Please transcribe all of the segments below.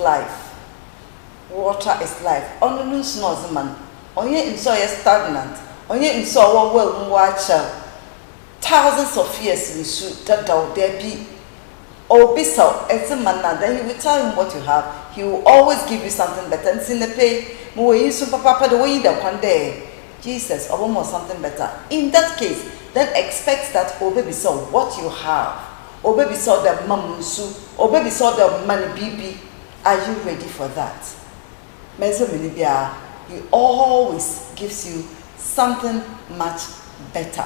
life. Water is life. Only no snows man. Only in soil stagnant. Only in soil well watch thousands of years in suit that there be. Oh, be so as a man, then he will tell him what you have. He will always give you something better. And in the pay, more you super papa the way that one day. Jesus, or almost something better. In that case, then expect that oh baby saw what you have. Oh baby saw the mamusu. Oh baby saw the money bibi. Are you ready for that? Mezo Minibia, he always gives you something much better.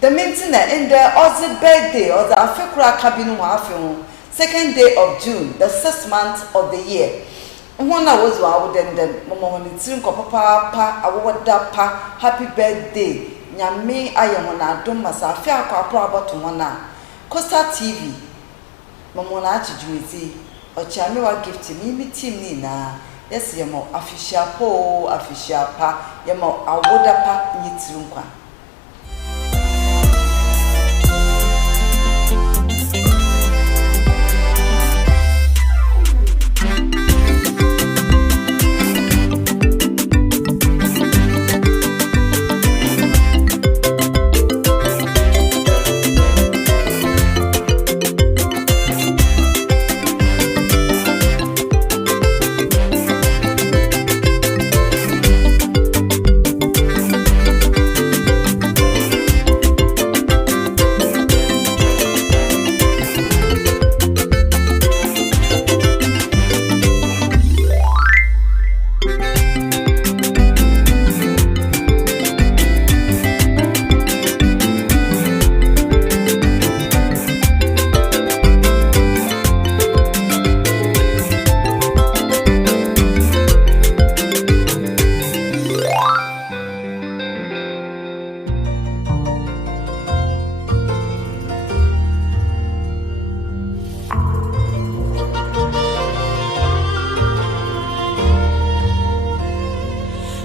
The meeting in the Aussie birthday or the Africa cabin 2nd day of June, the 6th month of the year. One I was wow then Mama papa pa happy birthday. Nyame ayamona dom masa afia kwa about one Costa TV. Mama na achijumiti ochame wa gift me team ni na yes yemo official po official pa yemo awoda pa nyitirunkwa.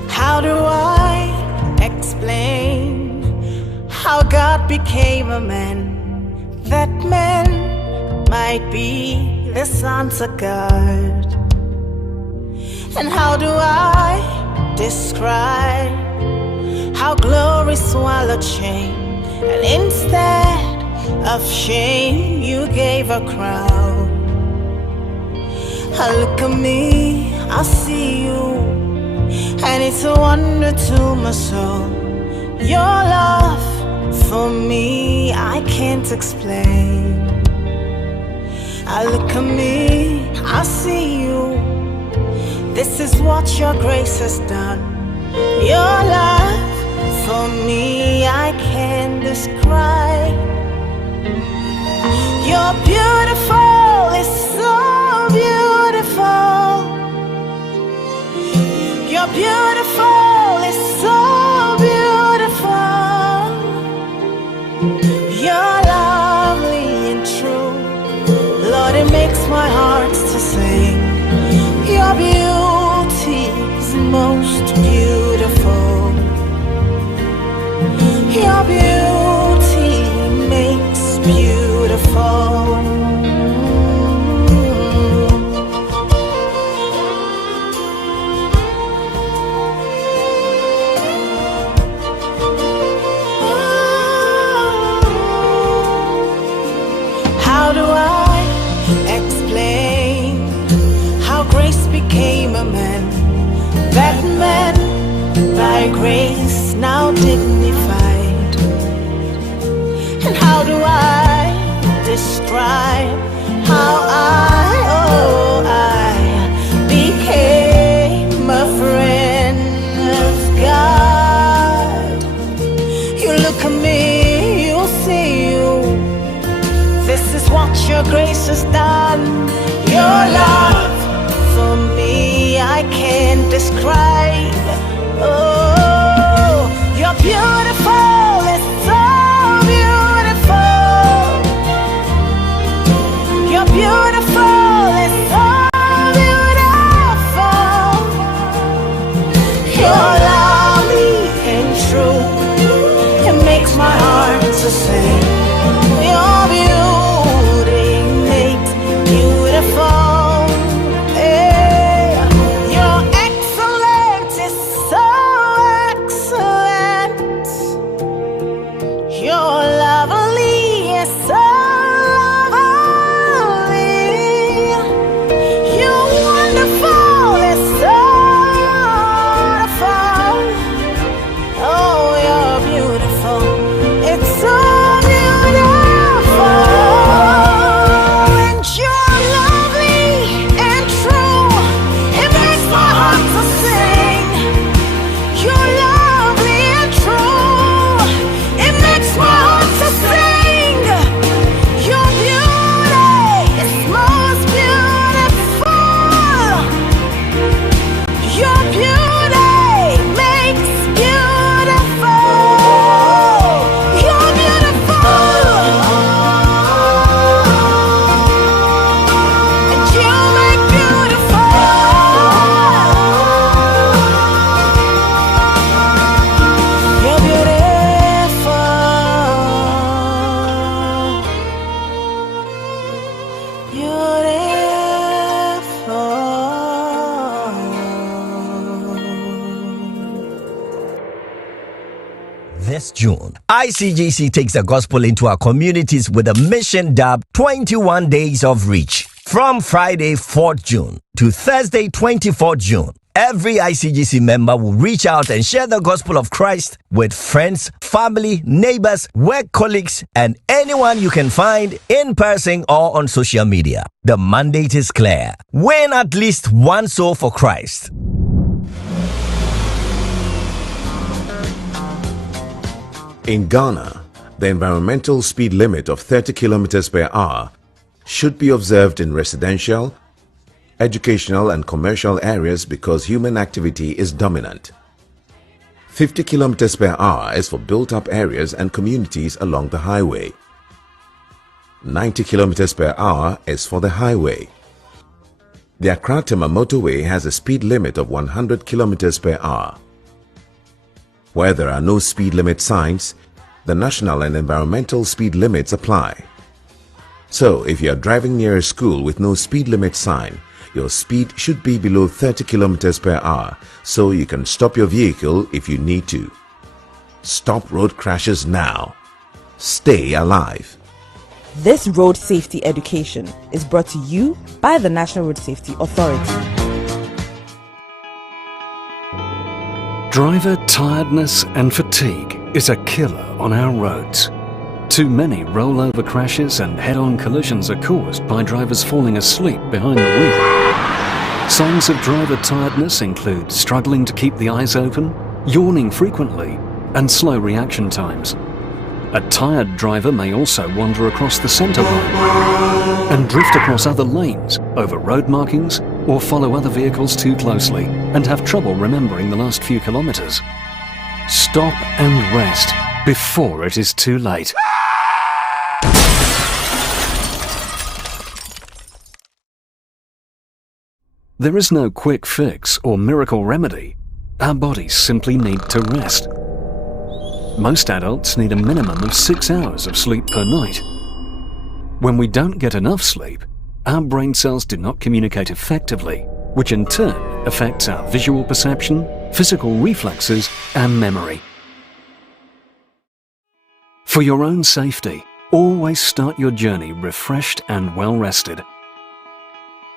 How do I explain how God became a man? That man might be the sons of God. And how do I describe how glory swallowed shame? And instead of shame, you gave a crown. I look at me, I see you. And it's a wonder to my soul. Your love for me, I can't explain. I look at me, I see you. This is what your grace has done. Your love for me, I can't describe. You're beautiful, it's so beautiful. You're beautiful, it's so beautiful. You're lovely and true. Lord, it makes my heart to sing. Your beauty is most beautiful. Your beauty makes beautiful. How do I explain how grace became a man? That man, by grace, now dignified. And how do I describe how I became a friend of God? You look at me, you see you. This is what your grace has done. Your love for me, I can't describe. Oh, you're beautiful, it's so beautiful. You're beautiful, it's so beautiful. You're lovely and true. It makes my heart to sing. Your beauty makes beautiful. Yeah. 1st June, ICGC takes the gospel into our communities with a mission dubbed 21 Days of Reach. From Friday 4th June to Thursday 24th June, every ICGC member will reach out and share the gospel of Christ with friends, family, neighbors, work colleagues, and anyone you can find in person or on social media. The mandate is clear. Win at least one soul for Christ. In Ghana, the environmental speed limit of 30 kilometers per hour should be observed in residential, educational and commercial areas because human activity is dominant. 50 kilometers per hour is for built-up areas and communities along the highway. 90 kilometers per hour is for the highway. The Accra-Tema motorway has a speed limit of 100 kilometers per hour. Where there are no speed limit signs, the national and environmental speed limits apply. So, if you are driving near a school with no speed limit sign, your speed should be below 30 kilometers per hour, so you can stop your vehicle if you need to. Stop road crashes now. Stay alive. This road safety education is brought to you by the National Road Safety Authority. Driver tiredness and fatigue is a killer on our roads. Too many rollover crashes and head-on collisions are caused by drivers falling asleep behind the wheel. Signs of driver tiredness include struggling to keep the eyes open, yawning frequently, and slow reaction times. A tired driver may also wander across the centre line and drift across other lanes, over road markings, or follow other vehicles too closely and have trouble remembering the last few kilometres. Stop and rest before it is too late. There is no quick fix or miracle remedy. Our bodies simply need to rest. Most adults need a minimum of 6 hours of sleep per night. When we don't get enough sleep, our brain cells do not communicate effectively, which in turn affects our visual perception, physical reflexes, and memory. For your own safety, always start your journey refreshed and well rested.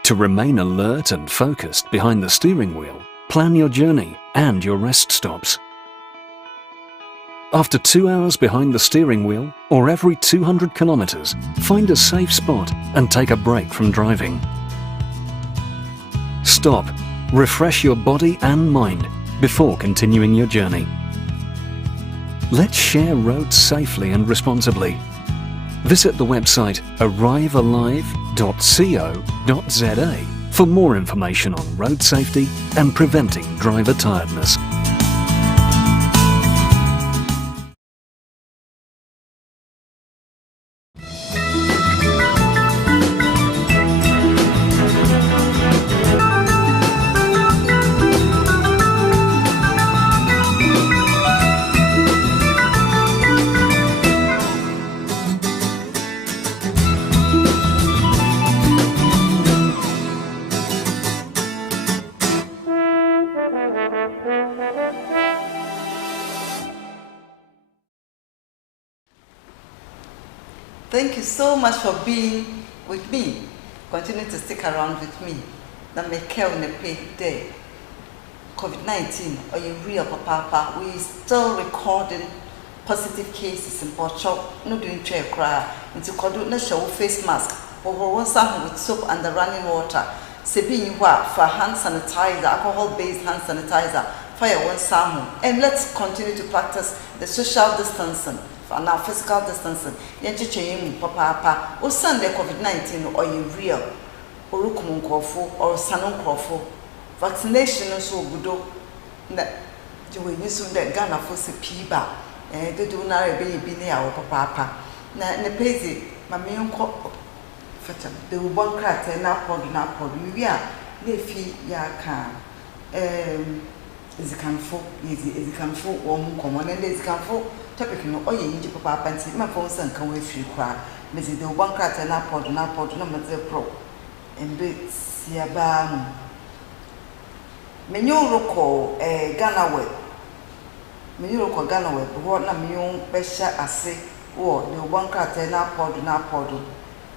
To remain alert and focused behind the steering wheel, plan your journey and your rest stops. After 2 hours behind the steering wheel, or every 200 kilometers, find a safe spot and take a break from driving. Stop, refresh your body and mind before continuing your journey. Let's share roads safely and responsibly. Visit the website arrivealive.co.za for more information on road safety and preventing driver tiredness. Thank you so much for being with me. Continue to stick around with me. Now make care in a paid day. COVID-19, are you real, Papa? We still recording positive cases in Portugal. No doing chair cry. Into Kodu, no show face mask. Over one sample with soap and the running water. Sebin for hand sanitizer, alcohol-based hand sanitizer. Fire one sample. And let's continue to practice the social distancing. For now, physical distancing. Yenchichemu, Papa. O Sunday COVID-19, or you real, or Rukumun Kofu, or Sanon Kofu. Vaccination is so good. That you will use that Ghana for the Piba. And they do not be near our Papa. Now, in the Paisy, my main cop. They will one crack and now pod. We are, they fee Yaka. Is it can for, is it can for, or common, and is can for. Topic no oye inji papa panti ma phone san kan we free kwa mezi de one crack na pod no maze pro embe siaba mu menyo roko Ghana we me you ko Ghana we ho na me you be hye ase wo the one krate na podo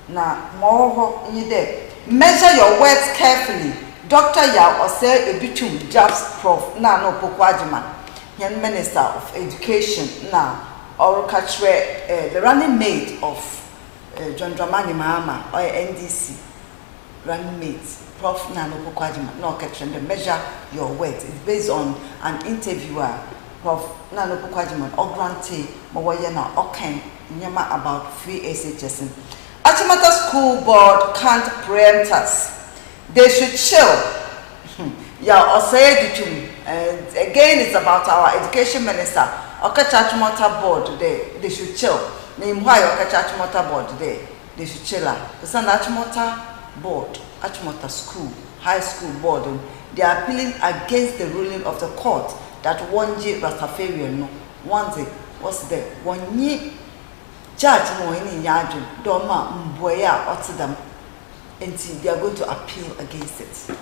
na mo ho nyi de measure your words carefully. Dr. Ya Ose Ebitum Jobs Prof na no Pokwadjima, Yan Minister of Education na or Kachre, the running mate of John Dramani Mahama or NDC running mate Prof na no Pokwadjima no Kachre the measure your words. It's based on an interviewer Prof na no Pokwadjima or grantee Mawaye na Oken Nyama about free SHS. Achimota School Board can't preempt us. They should chill. Yeah, or say it to me. And again, it's about our education minister. Achimota Board, they should chill. Name why Achimota Board, they should chill. It's an Achimota Board, Achimota School, High School Board. And they are appealing against the ruling of the court that one J Rastafarian, no, one day was there. One year. Judge no any yardin, Doma Mboya Otterdam, and they are going to appeal against it.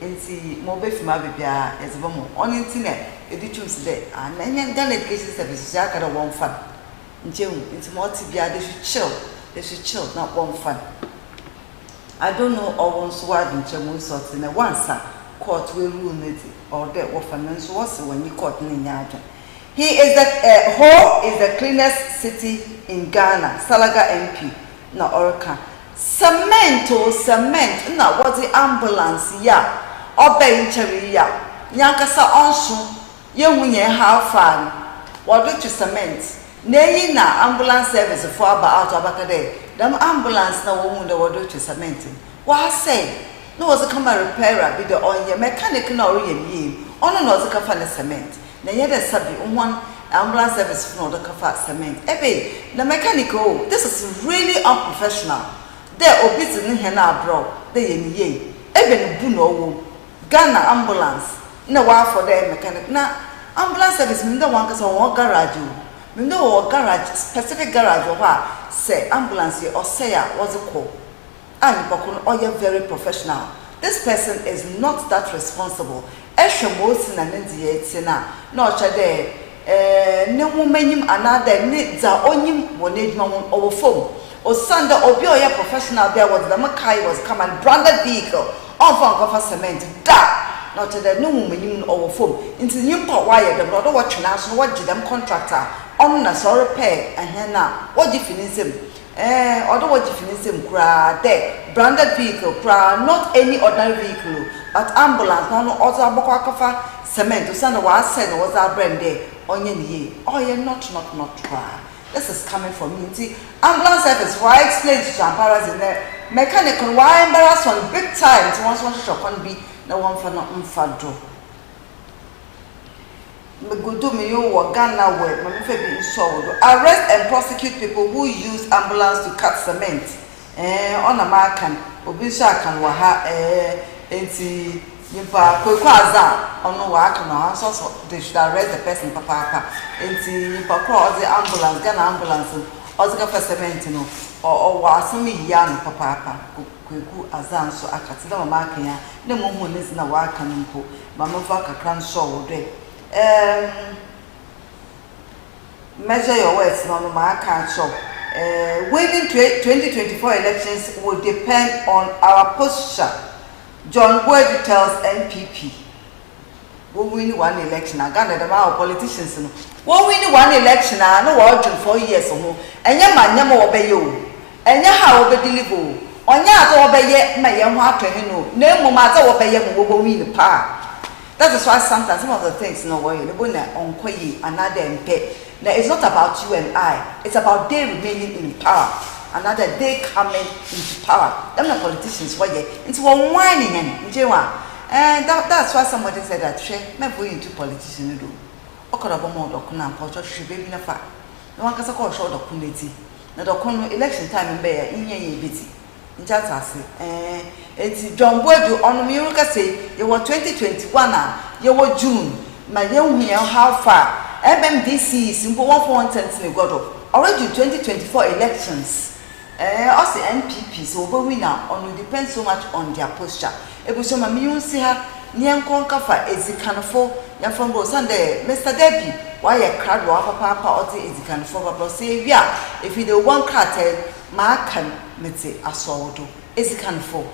And see, Mobef Mabia as a woman on internet, editions there, and then Ghana Education Service, Jack at one fun. In June, it's more tibia, they should chill, not one fun. I don't know all one's word in Chamu sorts in a once, court will ruin it, or that orphanage was when you caught in yardin. He is Ho is the cleanest city in Ghana. Salaga MP, no Orca. Cement, no what the ambulance ya. Obey cherry ya. Yankasa onsu. Young how far. What do you cement? Nay na ambulance service for about Abacade. Them ambulance na woman the what do you cement? What say? No was a common repairer be the on your mechanic no ye. On another kafana cement. Na yede sabi one ambulance service for the kafa cement. Ebe the mechanical. This is really unprofessional. They obese in here now, bro. They in ye. Ebe buno Ghana ambulance. No wa for the mechanic. Na ambulance service mindo one kasa one garage. Mindo one garage specific garage or say ambulance or say what's it called? And pokun or you're very professional. This person is not that responsible. Eshomosi na ndia tina no chade ne womenyim another ne za onyim wonedma won owo phone o sanda obi oya professional there was the makai was come and branded vehicle on for cement da no chade no womenyim owo phone into nyimpa wire the brother what national what them contractor on na so repair and na what definition other what definition kra there branded vehicle kra not any ordinary vehicle but ambulance no also abokwa cement to send was said was our brand there onye ye oh yeah not try. This is coming from me. See, ambulance service why explain to Champaras in there mechanical why embarrass on big time to once one shot be no one for not mfado me go do me you work Ghana where me fe be so arrest and prosecute people who use ambulance to cut cement on American obi so akan wa ha enti nipa kwekwaza ono wa aka na so they should arrest the person papa enti nipa cross the ambulance Ghana ambulance ozika for cement no or wa asemi ya no papa kweku azan so akati na mama aka ya na mo hu ne na wa aka npo mama fa kakra nso wo de measure your words no ma aka show winning 2024 elections will depend on our posture. John Boyd tells NPP. We win one election. I got them our politicians. We win one election. I know what 4 years or more. And your man, Yama obey you. And your how obey deliver. On your obey yet, my young heart to him. No matter obey you, will win the power. That is why sometimes some of the things no way. The winner on Koyi another MP. Now it's not about you and I. It's about they remaining in power. Another day coming into power. Them the politicians why it's one whining and that's why somebody said that she may go into politician do. Okorabo mo dokuna culture she baby na fa. No one can call short documentary. Na dokun election time in Beya inye biti. Njata say it's John Boyd on me say you were 2021 you were June. My young how far MMDC simple 1.1 in God already 2024 elections. Also NPP so we winner on depends so much on their posture. Ebu so mami you see her Nyankonka fa ezikanfo yafom bro Sunday Mr. Debbie why a crowd wa papa or the ezikanfo papa say yeah if you the one cartel ma kan mete asowodo ezikanfo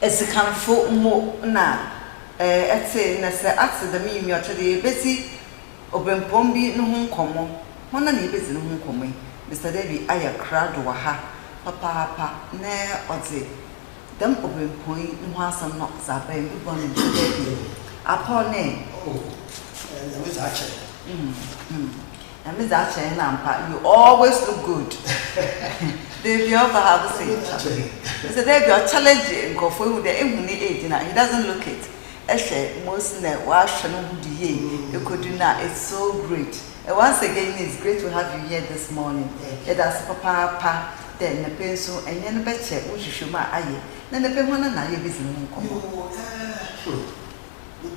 Ezikanfo mo na etse na se ate da mi otode besi obempom bi no ho nkomo hona na ebezi no ho nkomo Mr. Debbie aya crowd wa ha papa na oze dem obempon no ho asam no za ba mi bo no Mr. Debbie apone na me za che na me za che na mpa you always look good Debbie over have say Mr. Debbie your challenge go for who the ehuni age na he doesn't look it most na wa hwe no hu die ekoduna it's so great and once again it's great to have you here this morning that's papa then na penso enye no beche wo hwehwe ma aye na na pe hona na ye bezi no nkomo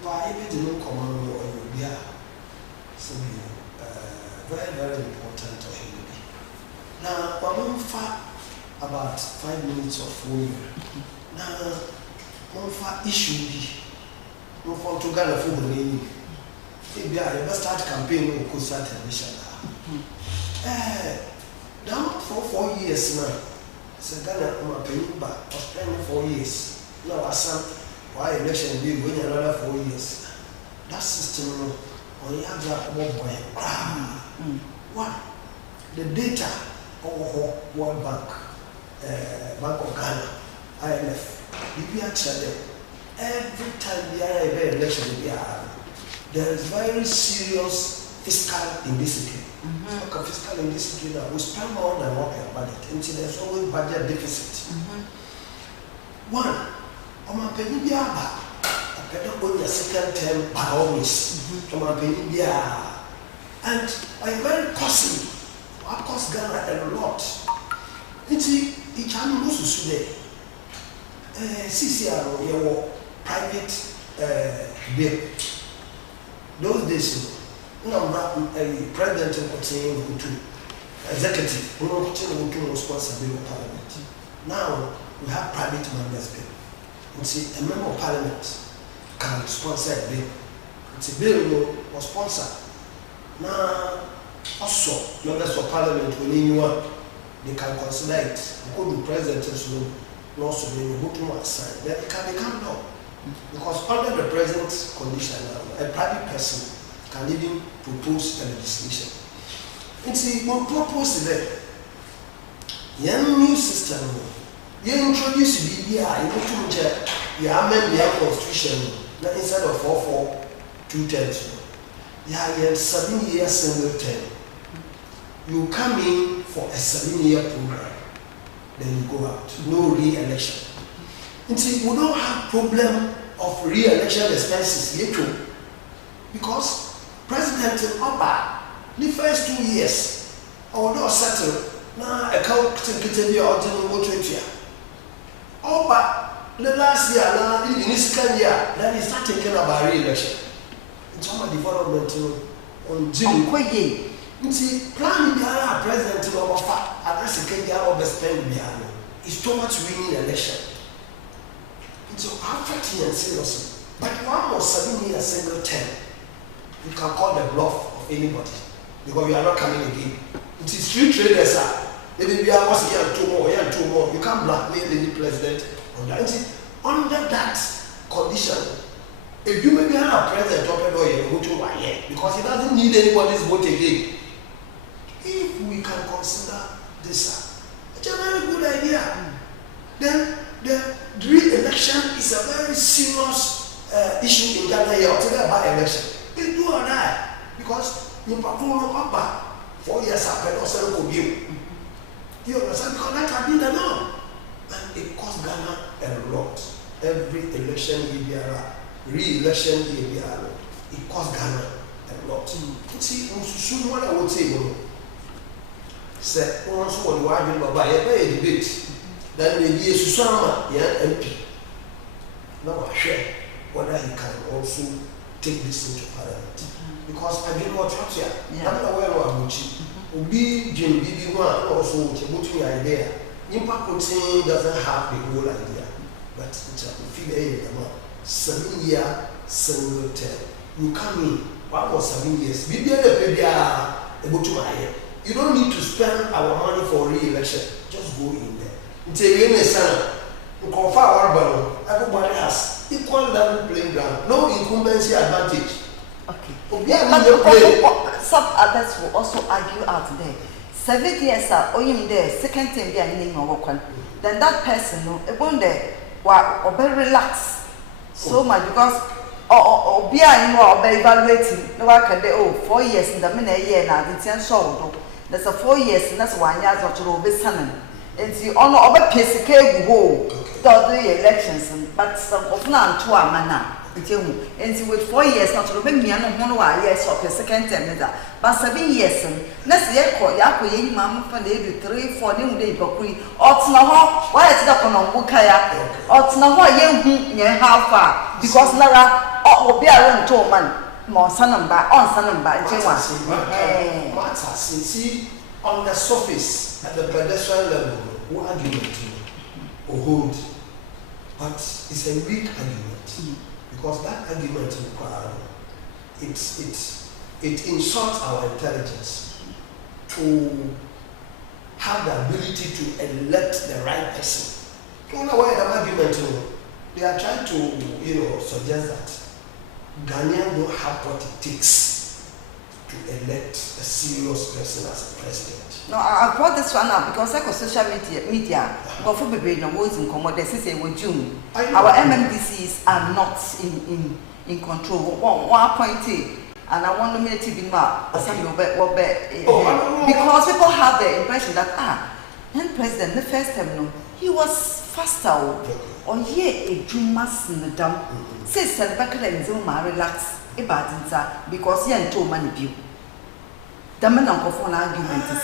pa ebe de no nkomo no bia so very very important to him now we fa about 5 minutes of phone now we fa issue bi no for to Ghana for money if you start campaign no go start election now for 4 years now so Ghana ma pay back for 4 years now asam why election be going another 4 years that system no on yaga boy one the data of World Bank Bank of Ghana IMF if you actually every time we are a election, there is very serious fiscal indiscipline. Okay, fiscal indiscipline now we spend more than what we are budget. Until there's always budget deficit. One, Oma Penibia, a pedagogue your second term by always. Oma Penibia, and I'm very costly. Of course, Ghana a lot. Until each time we today, CCR your private bill. Those days, president and executive who sponsor bill of parliament. Now we have private members bill. You see, a member of parliament can sponsor a bill. It's a bill was sponsored. Now also members of parliament when anyone they can consider it. Go to president and also they will go to sign. Then it can become law. Because under the present condition now, a private person can even propose a legislation. And see, we propose that young new system, you introduce the BBI, you amend the constitution instead of 4-4-2-10. You have 7 years single term. You come in for a 7-year program. then you go out. No re-election. And see, we don't have problem of re-election expenses yet too. Because President Oba, the first 2 years, although settled, now a council can be ordinary motor. Oba, the last year, now in the second year, then he start thinking about re-election. It's all development on June. See, planning the president to offer address the Kenya of spend behind is too much winning election. It's affecting and seriously. But one more 7 years single term, you can call the bluff of anybody because you are not coming again. It is free traders, sir. Maybe we are once a year, 2 more, You can't blackmail any president on that. See, under that condition, if you maybe have a president because he doesn't need anybody's vote again. If we can consider this, it's a very good idea. Then the re-election is a very serious issue in Ghana here. Whatever about election, it's do or die because you perform up 4 years after also go view. You understand? Because that has been the norm, and it costs Ghana a lot. Every election re-election it costs Ghana a lot. You see, soon what I would say. Say, once one word by a debate, then maybe a Susama, MP. Now I share whether he can also take this into Parliament. Because I didn't watch out here. I'm not aware of Muchi. Ubi, Jim, Bibi, one also, Chibuti idea. Impact coaching doesn't have the whole idea, but it's a figure 7 year single term. You come in, what was 7 years? Bibi, able to my You don't need to spend our money for re-election. Just go in there. It's a rainy sana. You confirm our battle. Everybody has equal level playing ground. No incumbency advantage. Okay. But some others will also argue out there. 7 years are only there. Second time they are in work. Then that person, it won't there. Or very relaxed so much because or be evaluating. No one can do 4 years in the minute year now. It's so. There's a 4 years and that's 1 year or to be salmon. And see, on over PSK go to the elections, but some of now to a manner. And see, with 4 years not to be me and 1 year of the second term, but 7 years. Let's year call Yaku, Mamma, for the 3, 4 new day, Bokui, or Tnaho, why it's not on Bukaya, or Tnaho, young, how far, because Lara, or be a to man. More Sanamba, on Sanamba, see, on the surface, at the pedestrian level, who argument or hold, but it's a weak argument because that argument it insults our intelligence to have the ability to elect the right person. Don't know why the argument, they are trying to, suggest that Ghanaians don't have what it takes to elect a serious person as a president. No, I brought this one up because I social media, but for people no words in common, they say we June. Our MMDCs are not in control. One appointee and I want to be because people have the impression that then president the first time no, he was faster. Or ye a Jumas in the dump. Say Selbaka and Zuma relax a badinsa because ye and 2 money view. The man of an argument is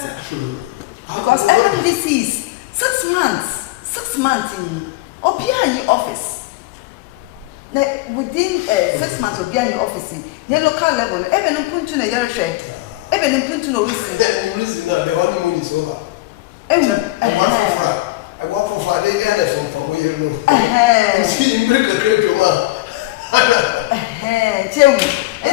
because MMDC is 6 months, 6 months in or behind your office. Within 6 months of behind your office in your local level, even in Puntu na your share, even in Puntu no reason. The honeymoon is over. I work for Friday from where you know. See, you break the crate one.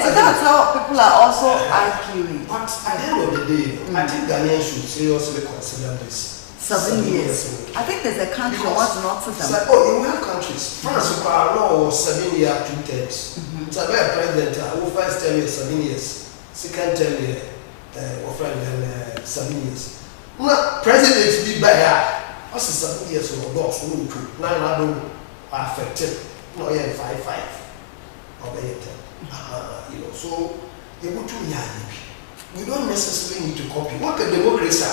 So that's how people are also arguing. But at the end of the day, I think Ghanaians should seriously consider this. 7 years. I think there's a country what's not to them. Like, we have countries. France, who are law 7 years, 2/3. It's a very president who first 10 years, 7 years. Second 10 years, 7 years. Well, president be by her. What's the 7 years of a boss? Now I don't affect it. No, yeah, 5 or 10. So we don't necessarily need to copy. What can democracy?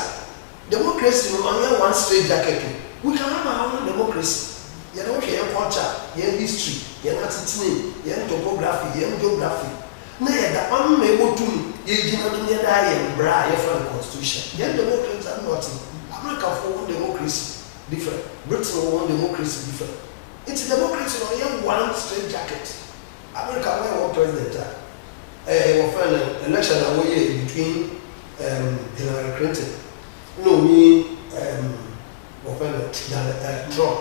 democracy no only one straight jacket. We can have our own democracy. You know, your culture, your history, your attitude, your topography, your geography. Now, the unable to you know, you and bra from the constitution. Your democrats are not. America for democracy different. Britain for democracy different. It's a democracy on your one straight jacket. America where one president. An election away between Hillary Clinton. No, me. Trump.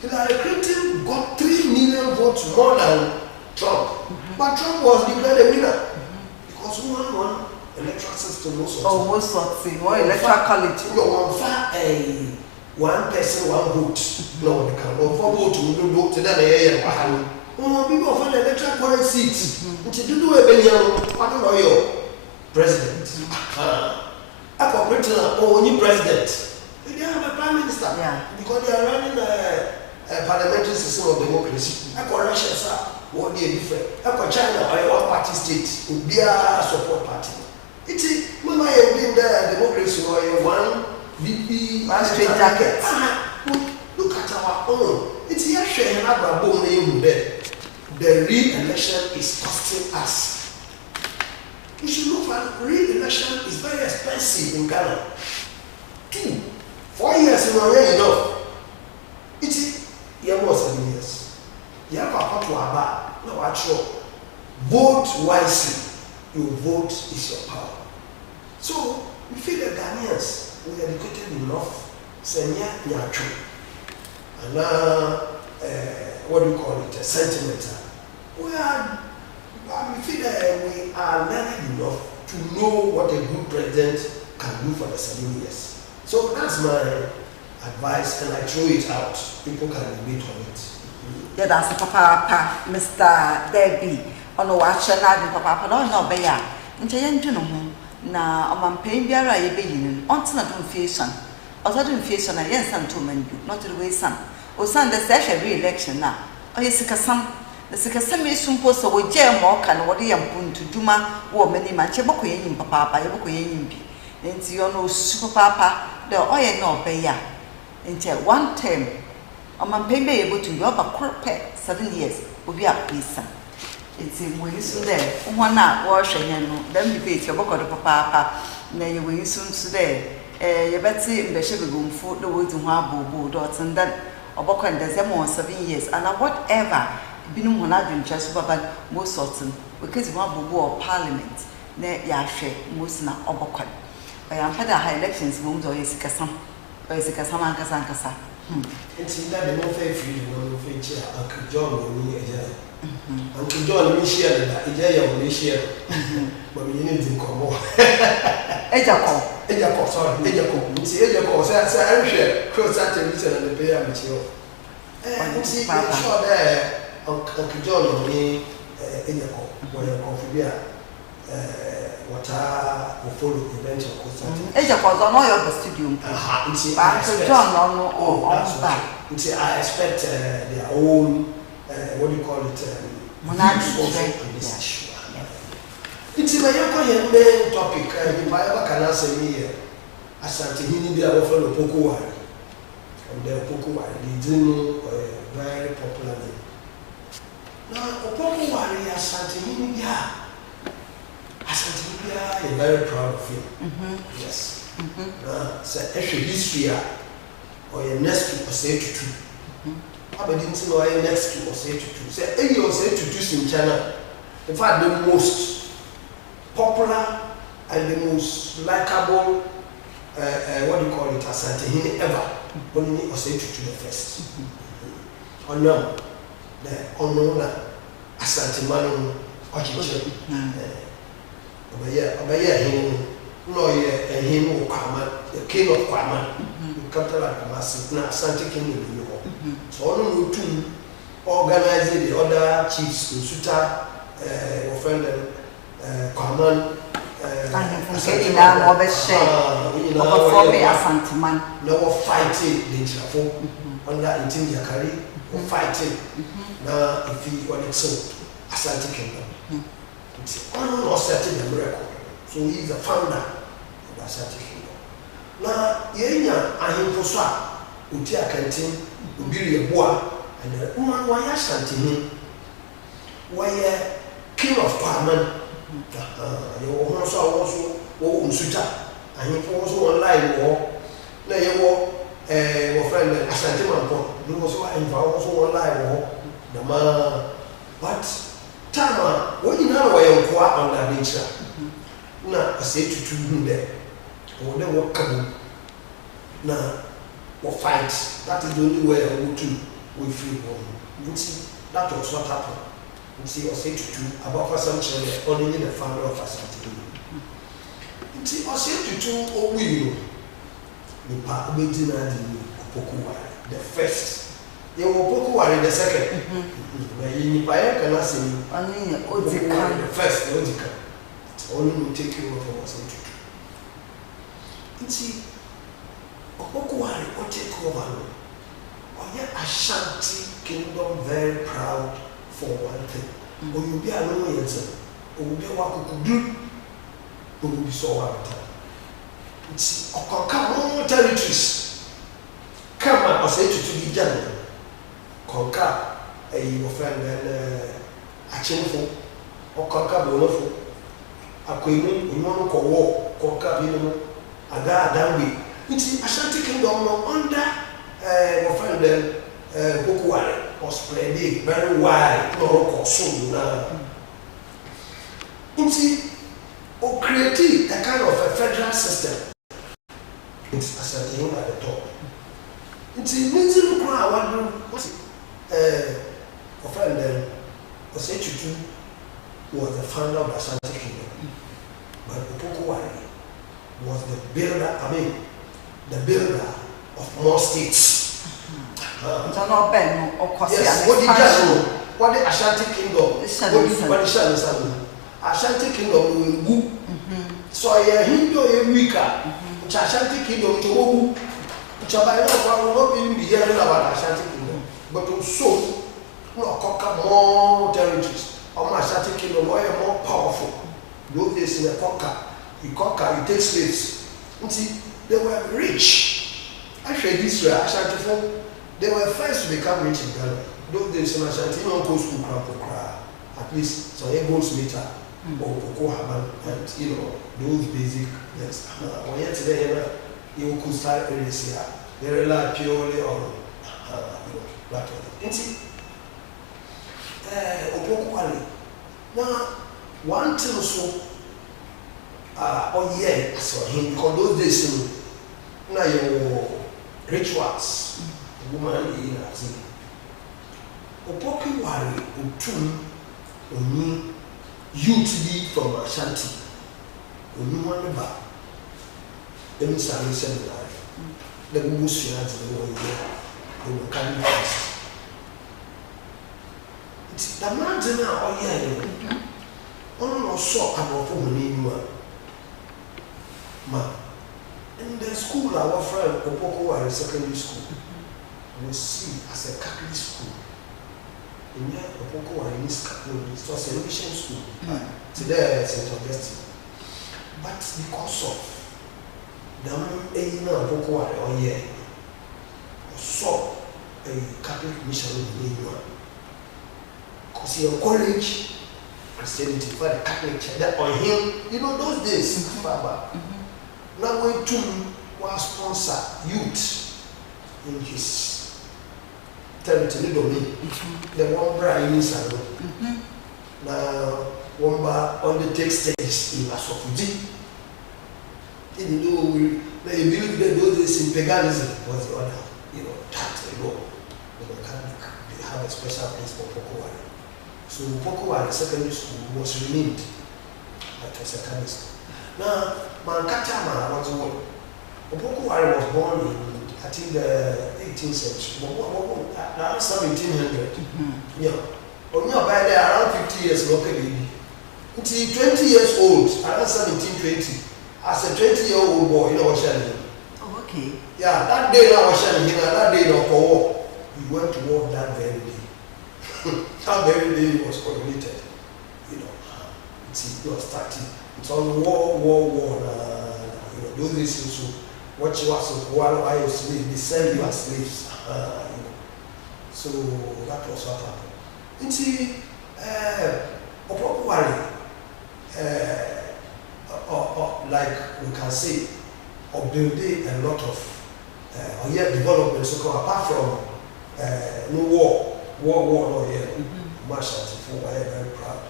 Hillary Clinton got 3 million votes more than Trump, but Trump was declared a winner because one electoral system also. Oh, what sort of one electoral college? One person, one vote. No, they can go for vote. We don't vote to them. People find the electoral college seats. Which do a billion. One lawyer, president. I got Britain. Oh, new president. They have a prime minister. Yeah. Because they are running a parliamentary system of democracy. I got Russia, sir. What they different. I got China, a one-party state. Would be a support party. It's when I am in the democracy or one BP, one straight jacket. Look at our own. It's here sharing our bone name there. The re-election is costing us. You should look at re-election is very expensive in Ghana. 4 years in Korea, you know. It's here more 7 years. You have a to Abba. No, actually, vote wisely. Your vote is your power. So we feel the Ghanaians we are educated enough. Senya Nyacho. And now, what do you call it? Sentimental. We feel that we are learned enough to know what a good president can do for the 7 years. So that's my advice, and I throw it out. People can debate on it. Yeah, that's Papa, Mr. Debbie. On the watch and I Papa, no, Beya. And Jayan Juno, now on my pain, Biara, a baby, on Tunfiation. Or Tunfiation, a yes, and 2 men, not the way son. Or son, there's actually re election now. Or yes, the Sikasami soon post away Jam Walk and what he am going to Juma, or many Mancheboko in Papa, by Yoko in. Into your no super papa, the oil no pay. Into 1 term, on my pay be able to rob a crop 7 years will be up peace. It's in when you soon there, 1 hour washing and then debate your book of the papa, then you will soon today. You better see in the sugar room for the woods and Wabu dots and then a book and there's more 7 years and whatever. Binum Honadin just about most sorts because Wabu or parliament, there Yashe, most now Obokon. I am had a elections moved or is Cassam or is Cassam and Cassancasa. It's in that the more fair free, no feature, Uncle John will be a jay. Uncle John will share that a jay will share, but we need to come more. Ejaco, sorry, Ejaco, Ejaco, so I'm sure, cross that and the pay amateur. And see, I'm sure there, Uncle John will be Ejaco, where you're confident. What will follow event of course. Eja was on all the studio. John I expect their own what do you call it? Monarchy. It's my main topic. If I ever can answer me Asante Hini they are follow Poko Wari. And the Poko Wari, they do very popular name. Now Poko Wari Asante Hini Asante is very proud of him. Yes. So actually history or your next to say to two. I didn't know your next to say to two. Say any or say to two in China. In fact, the most popular and the most likable what do you call it Asante ever. Only or say to two the first. Unknown. The unknown Asante Manu Ochichi. Him, no, him who Kwama, the king of Kwama, capital like Massive, now Asante King in the York. So, only two organizing the other chiefs in Suta, friend Kwaman, no fighting the Trafo under Intim Yakari, or fighting now if he wanted so Asante Kingdom. It's uncertain the miracle. So he is the founder of the Asante Kingdom. na yenya ahemfo so a oti akantin obiri eboa and woman why Ashanti ni why king of Kwaman you also Msuta ahemfo also online wo na yewo wo friend Ashanti manpo ni also ahemfo also online wo the man but tama when you know why you on that nature na say to do there or they work come na or fight. That is the only way I will do with free home. You see, that was what happened. You see, I say to about some children only the family of Ashanti. You see, I say to oh we the part the first. You will the second. If I cannot say only the first, only will take you over from us. You see, Okuwari will take over. Ashanti Kingdom very proud for one thing. Or you be alone, or you be what could do, or you be so out. It's conquer more territories. Come on, I say to be done. Conquer a friend and Akye or conquer Bonofo. Akye, you want to war, conquer Bino, Aga Dambi. It's Ashanti Kingdom under my friend Okuwari was spreading very wide, no soon now. It's create a kind of a federal system. It's Ashanti at the top. It's a middle ground. What's it? My friend Osechutu was the founder of the Ashanti Kingdom, but Okuwari was the builder. The builder of more states. Yes, what did you know? What the Ashanti Kingdom? What the Ashanti Kingdom will go. So I Hindu America, Ashanti Kingdom to go. Chabayana will not be hearing about Ashanti Kingdom, but also conquer more territories. Ashanti Kingdom more powerful. Those days in the conquer, you conquer, you take slaves. They were rich. Actually, this year, Ashanti, they were first to become rich in Ghana. Those days in Ashanti, you don't go school, at least some goals later, or Cocoa Haman, and you know, those basic, yes. When you're today, you could start areas here. They rely purely on, that one. See, now, one thing so, I saw him because those days, now your rituals, woman in a thing. Okuwari Otum, Oni, youth from Ashanti, Oni one bar. Let me say, the Muslims are the one here, they will carry first. It's the man now, oh, so about woman. Ma, in the school, our friend Okuwari Secondary School was seen as a Catholic school. In there, Okuwari is Catholic, it was a mission school. Today, St. Augustine. But because of the Okuwari, saw a Catholic mission in Mema. Because he encouraged Christianity for the Catholic Church. That on him, you know, those days, now when to was sponsor youth in his territory domain. The one brand in Salo. Now one bar undertake stages in Asofuji. Even though you believe that those days in paganism was the other, you know, that they have a special place for Okuwari. So Okuwari Secondary School was renamed like a secondary school. Now, Mankatama was one. Okuwari was born in, I think, the 18th century. Around 1700. Yeah. When you are by there, around 50 years locally. Until 20 years old, around 1720. As a 20-year-old boy, you know what I'm Oh, okay. Yeah, that day I was sharing here, that day of war. We went to war that very day. That very day was coordinated. You know, it was starting. It's all war. You know, those days also, what you are so one why you slave, they sell you as slaves. You know. So that was what happened. You see, like we can say, or building a lot of development. So apart from no war, no yeah, marshals for I am very proud.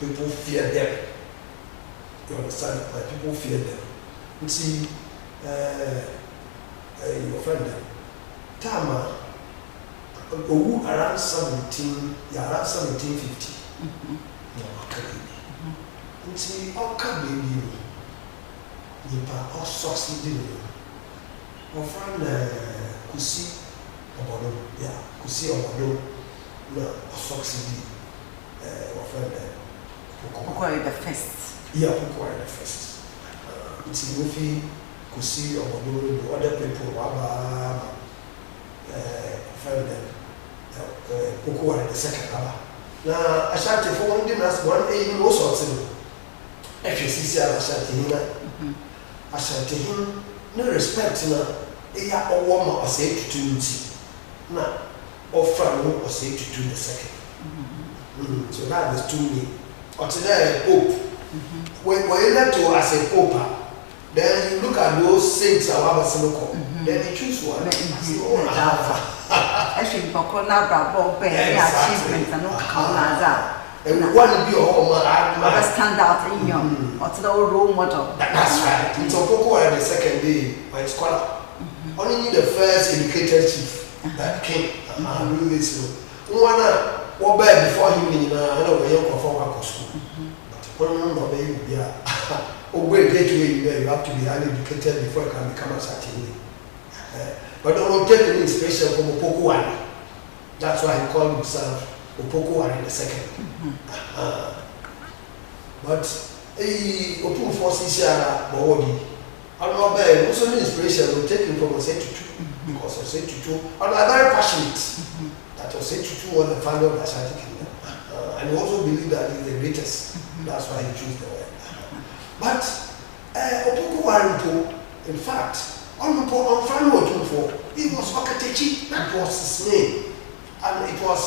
People fear them. You understand? Like people fear them. You see, your friend, Tama, around 1750. No, you see, all can be all succeeded. My friend Kusi Obodo, yeah, Kusi Obodo, no, succeeded. My friend Kukwari the first. Yeah, Kukwari the first. It's Mufi, Kusi Obodo, the other people, friend Kukwari the second. Now, I shall tell you one thing, that's one thing, no sorts of FCC, I shall tell him. I shall tell him, no respect, no, they are all woman or say to do it. Now, or from or say to do the second. So that is to me. Or today, Pope. When you let to as a Pope, then you look at those saints or other synagogue, then you choose one. Actually, Bokona Bravo, achievements and no Kanaza. And one of you all stand out in your or to the role model. That's right. So Coco the second day, my scholar. Only need the first educated chief that came. Really so. One bad before him in I know where you come from school. But one of them wait you have to be highly educated before you can become a certain. But don't take any inspiration from Opokuwari. That's why he called himself Opokuwari the second. But Opu forces body. I'm not bad. Also, inspiration will take him from Osei Tutu because Osei Tutu. And I'm very passionate that Osei Tutu was the founder of the Ashanti Kingdom. And he also believe that he's the greatest. That's why he chose the word. But Opokuwari, in fact, on Fano, it was Okatechi, that was his name. And it was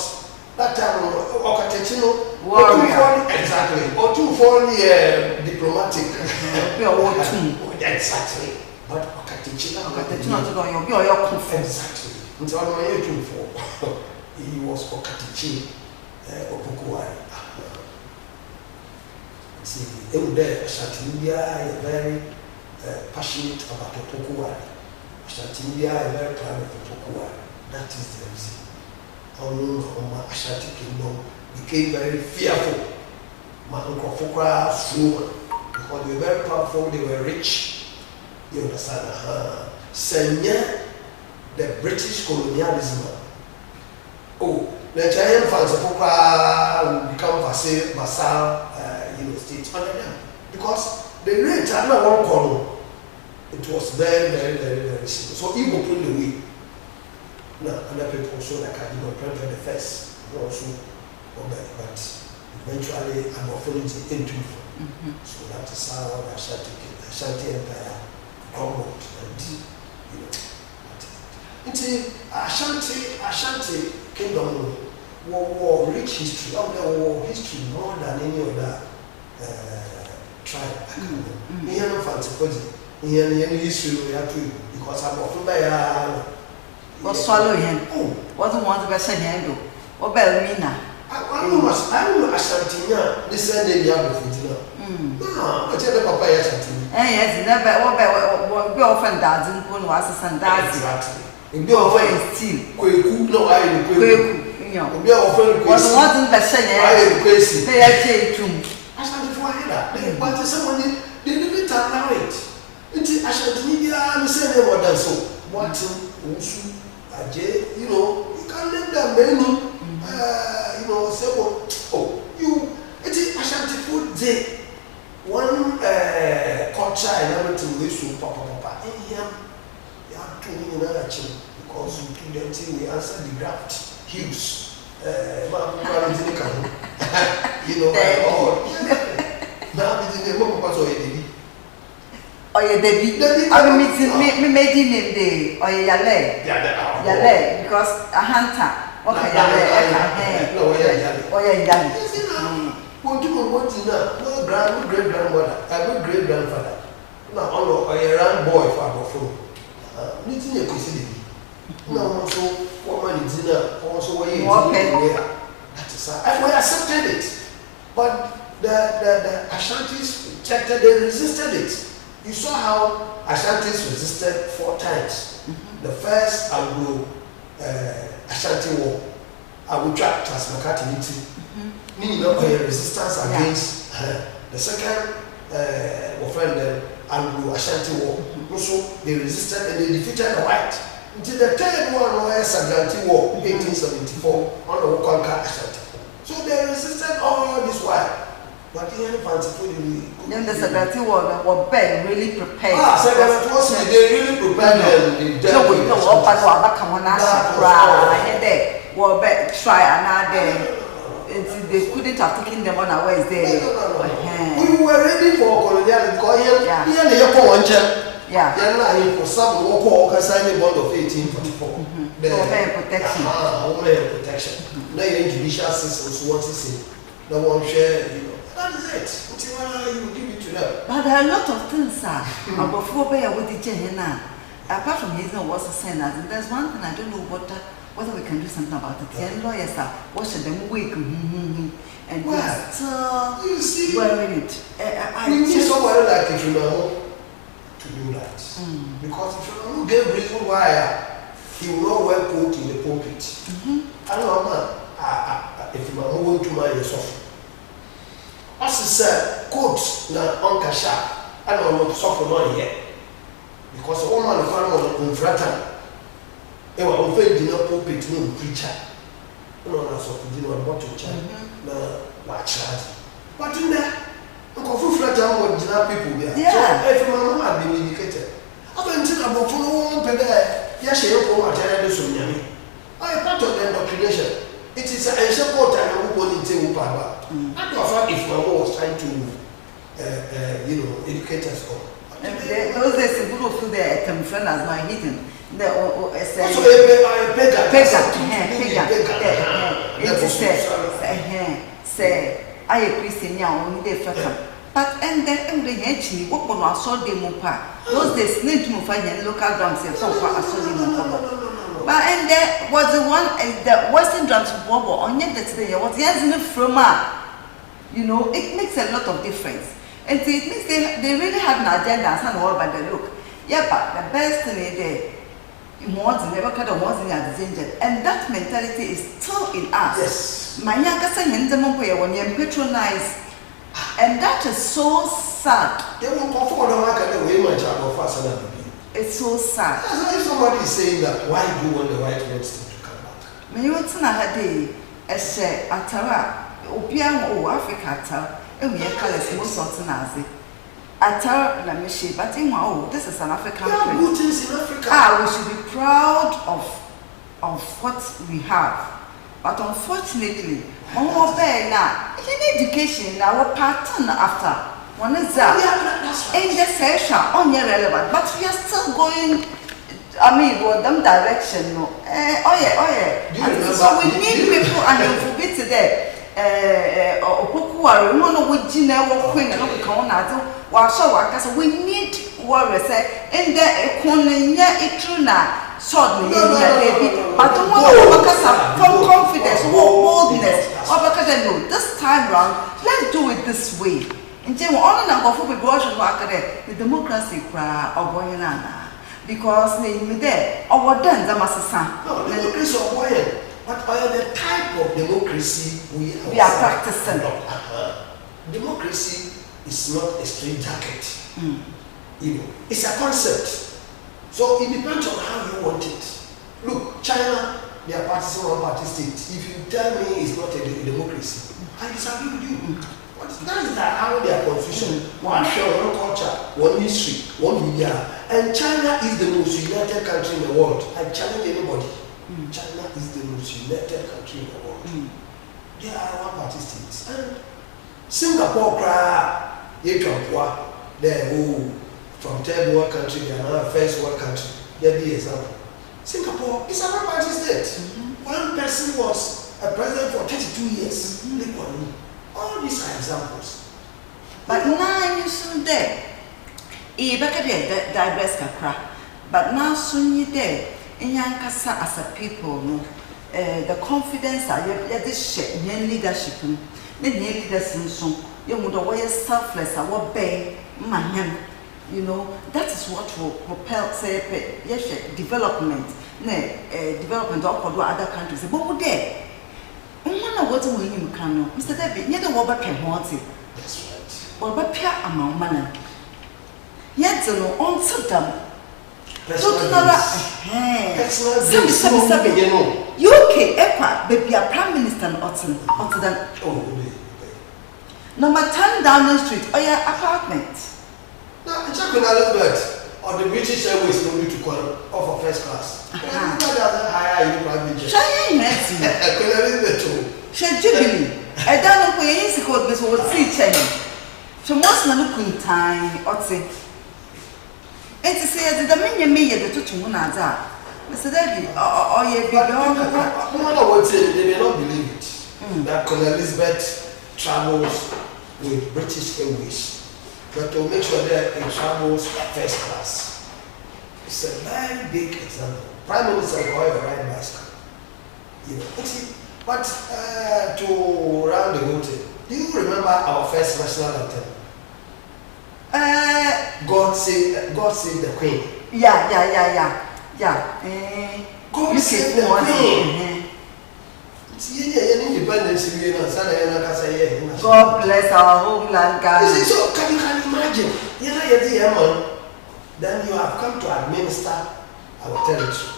that time Okatechino warrior. Exactly. Or too for diplomatic. Exactly. But Okatechino exactly. Until I he was Okatechi Opokuwari. See, there Ashanti is very passionate about Opokuwari. Ashanti is very proud of Opokuwari. That is the reason. Ashanti Kingdom became very fearful. My uncle Fokra flew because they were very powerful, they were rich. You understand? Senya, the British colonialism. Oh, the Nigerian fans of Fokra will become vassal, states under them because the rate are not one column. It was very, very, very, very simple. So Igbo put the way. Now, other people show like I did not prepare the first, also, but eventually I'm offering it into. So that is how the Ashanti Empire crumbled. And Ashanti Kingdom war rich history. War history more than any other tribe. Here no fancy here history we have to because I'm often by what swallow him? Wasn't one of the best handle. What bell Mina? I know Ashanti, this Sunday the other food. I tell the papa Ashanti. Yes, never what girlfriend doesn't go to us and that. Exactly. If you're offering still, no, I wasn't the same. I crazy. They are too. Ashanti for that. But someone they didn't allow it. It's Ashanti, I'm saying what that's so. What Usu, Akye, you can't let them many, say, it's Ashanti food day. One culture and everything we should papa. In here, you have to win another child because we do them thing, we answer the graft, Hughes, now we didn't know, Oye Debbie. I'm meeting me making him day. Oye Yale. Because a hunter. Okay, Yale. Oye Yale. When people want to know, no great grandmother, great grandfather. Now, Oye ran boy for our phone. Meeting a city. No, also, woman is dinner, also, where you that is and we accepted it. But the Ashantis rejected, they resisted it. You saw how Ashantis resisted 4 times. The first Anglo Ashanti War, Abuja Transmakati meaning resistance against the second Anglo Ashanti War. Also, they resisted and they defeated the white. Until the third one was Sagranti War, 1874, on the Wakanka Ashanti. So they resisted all this while. But the then the Sagranti War were really prepared. Sagranti was they really prepared them. Try another. They couldn't have taken them on away. We were ready for colonial because here they have one chap. Yeah, for some walk signing bond of 1844. Protection. Protection. Now your judicial systems want to say no one share, that is it. Until you give it to them. But there are a lot of things, sir. Apart from his own was saying that, and there's one thing I don't know whether we can do something about it. The lawyers are watching them wake and just you see wearing it. We need somebody like if you know to do that. Because if you don't get reason why he will not wear coat in the pulpit. I don't know, man. If you are going to my yourself. As I said, coat na Uncle Sharp. I don't know, suffer not yet. Because a woman found on Fratan. They were offending the pulpit, no preacher. No, that's what we did on what to church. No, watch that. But in there, Uncle Fratan was people there. So every man had been indicated. I don't think about one per day. Yes, you know what I do. I am part of the indoctrination. It is an ancient court and who won't take Upaba. I don't know if my mom was trying to, educate us all. Those days, people feel their friend as my hidden. Say, I Christian young, they felt. But and then actually, what was I saw them those days, need to find local drums and so far I saw them. But and there was the one the Western drums bobo on yet that day was the from it makes a lot of difference. And so it means they really had an agenda and all by the look. Yeah, but the best thing is there. Once never kind of once in the and that mentality is still in us. Yes. My younger son when you patronize, and that is so sad. They will perform the work and the way my child of us and it's so sad. If somebody is saying that, why do you want the white West to come back? When you want to know how they say Atara, Opian or Africa Atara, and we are colors most of the Nazi. Atara, let me see, but in this is an African country. Good things in Africa. We should be proud of what we have. But unfortunately, one more bear now, in education, our pattern after. One is that in the session only relevant, but we are still going. Them direction. No. So we need people and you forbid today. We need warriors in the economy. But from confidence, boldness. This time round, let's do it this way. Until all number of people the democracy or going on because they there or done the massa. No, democracy or going, but the type of democracy we are practicing. Democracy is not a straight jacket. It's a concept. So it depends on how you want it. Look, China, they are partisan one-party state. If you tell me it's not a democracy, I disagree with you. That is how their constitution, one culture, one history, one media. And China is the most united country in the world. I challenge anybody. China is the most united country in the world. They are one-party states. And Singapore, from third world country, they are now first world country. There be example. Singapore is a one-party state. One person was a president for 32 years. All these are examples. But now you soon there. You better digress kakra. But now soon you there. In Yankasa as a people, no, the confidence I have this shit, leadership, the leadership, you would always selfless, I will pay my hand. You know, that is what will propel, say, yes, development, development of other countries. But would there? One of what will you can, Mr. David, near the Wobber can want it. That's right. Or but Pia among manner. Yet, no, on them. UK, Equa, baby, a prime minister and Ottodan. Number 10 Downing Street, or your apartment. Now, check on Elizabeth or the British Airways no need to call off first class. She Jubilee. I don't know where you called this word see change. She must not look in time, Otzi. And to say that the minion me the two Munaza. Mr. David, or ye big would say they may not believe it. That Queen Elizabeth travels with British Airways. But to make sure that it travels first class. It's a very big example. Prime Minister, however, ride bicycle. You know, but to round the whole thing, do you remember our first national anthem? God save the Queen. Yeah. God save the Queen. God bless our homeland, guys. So can you imagine? Then you have come to administer our territory.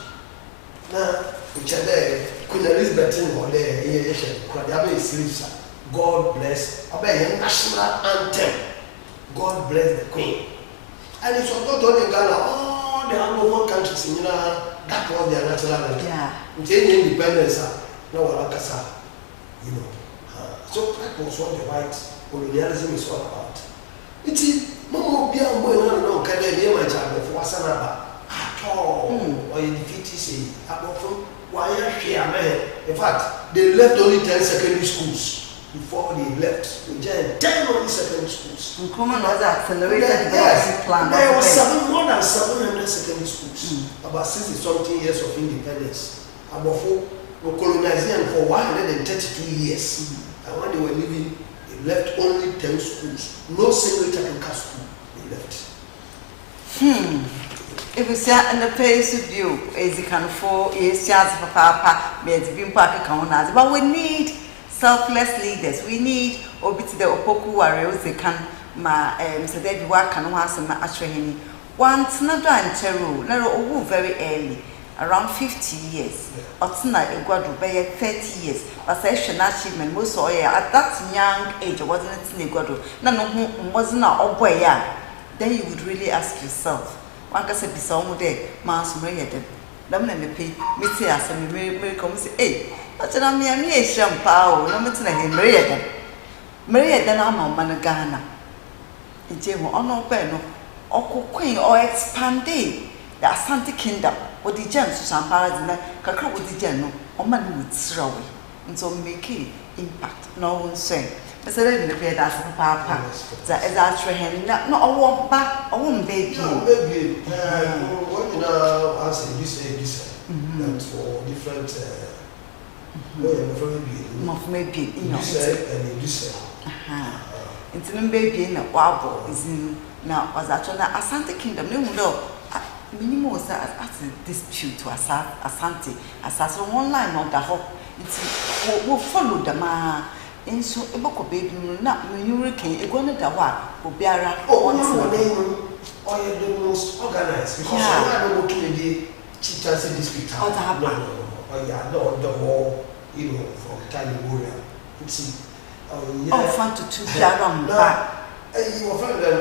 Now, which are there, Queen Elizabeth or there, God bless. Obey national anthem. God bless the Queen. And it's not only in Ghana, all the Anglophone countries in Ghana, that was their national anthem. Yeah. It's independence. No one can say, you know. So that was what the white colonialism is all about. It's no be a boy no can be my child for Wasanaba at all. Or you defeat say about why share man. In fact, they left only 10 secondary schools before they left. They joined 10 only secondary schools. Common was accelerated development plan. There was more than 700 secondary schools. About 60-something years of independence. About colonizing for 132 years. And when they were leaving, they left only 10 schools. No single technical school they left. If we say in the place of you, as you can for is chance for Papa, but we need selfless leaders. We need obiti the opoku warriors they can Mr. David work and once and actually once not done Cheru, no very early. Around 50 years, or tonight a god will be 30 years. But such an achievement, most or at that young age, wasn't it in a god? No, wasn't a boy. Then you would really ask yourself, one can say, be some day, Mars Maria. Them let me pay, Missy as a Mary comes, eh, but I'm a shampoo, no matter him, Maria. Maria, then I'm on Managana. In Jemo, or no Beno, or Queen, or expanded the Asante Kingdom. What the gems to some paradise, Kakra with the general, or man would throw it, and so make it impact. No one say, Mr. David appeared as a papa, that is actually him, not a warm back, a warm baby. No, baby, what you know, I say this, and for different, maybe, you know, and you say, it's an baby in a wobble is in now, was actually Asante Kingdom, no. Minimum was a dispute to Asante, as one line on the hop. It's will follow the ma. And so a book of baby, not when you reckon a gun at the what will be around. Oh, or you're the most organized because I don't go to the chieftaincy district. No, the war, you know, from Tiny Warrior. It's fun to two Jaram. You were friend that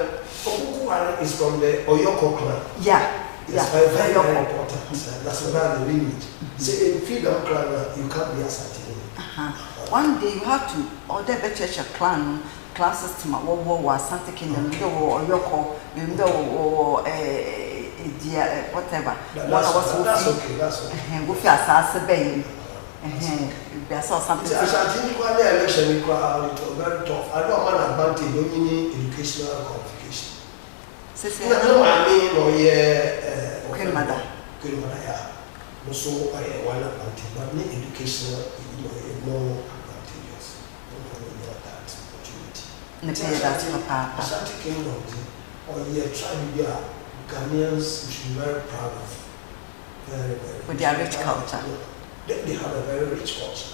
is from the Oyoko clan. Yeah. It's very important. That's about the lineage. See, in freedom clan, you can't be a certain. One day you have to order a church clan classes to my war Santa Kingdom, or Yoko, whatever. That's okay, that's okay. And we feel baby. That's all something. I think one election we very tough. I don't want advantage only educational qualification. No, I mean, or yeah, mother, yeah. Also, I one advantage, but need educational, no advantageous. No that opportunity. That's papa. Ashanti Kingdom, or yeah, try to be Ghanaians, we should be very proud of. Very, very. With their rich culture. They have a very rich culture.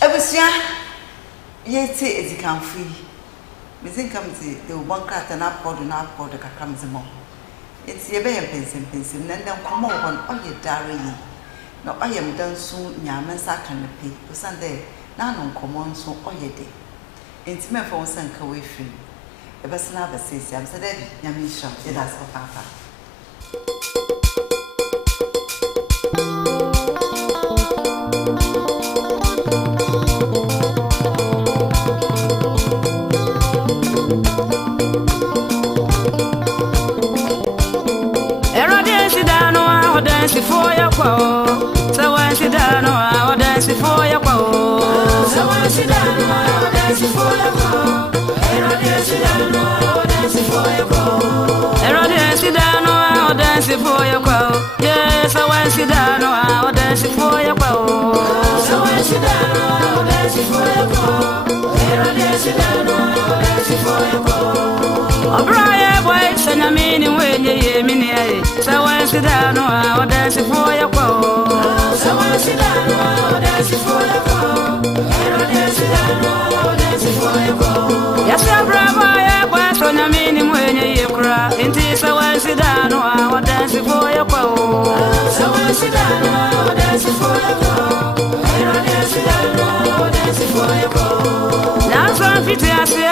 Ebusia, yeti ezikan free. Mizin kamzi the banka tana podo na podo kakamzi mo. It's ye be pensim nenda komo won oye dare yi. Na oye mdan so nyame sa kanepe. Osande na no komo nso oye de. Enti for sanka we free. Ebesina abesisi am said nyame sha ye das papa. For your quo, so when she done, I'll dance for your quo. So when she done, I'll dance for your quo. I'll dance for your quo. I'll dance for your quo. Yes, so when she done, I'll dance for your quo. So when she done, I'll dance for your quo. I'll dance for your quo. Oh, Brian, boy, send a meaning when you hear me. So when she done, I'll dance for your quo. So when she done, I'll dance for your quo. I'll dance for your quo. Yes, I'm bravo, yeah, but when I mean him when you cry. Indeed, so when she done, I'll dance for your quo. So when she done, I'll dance for your quo. I'll dance for your quo. Now, some pity I see,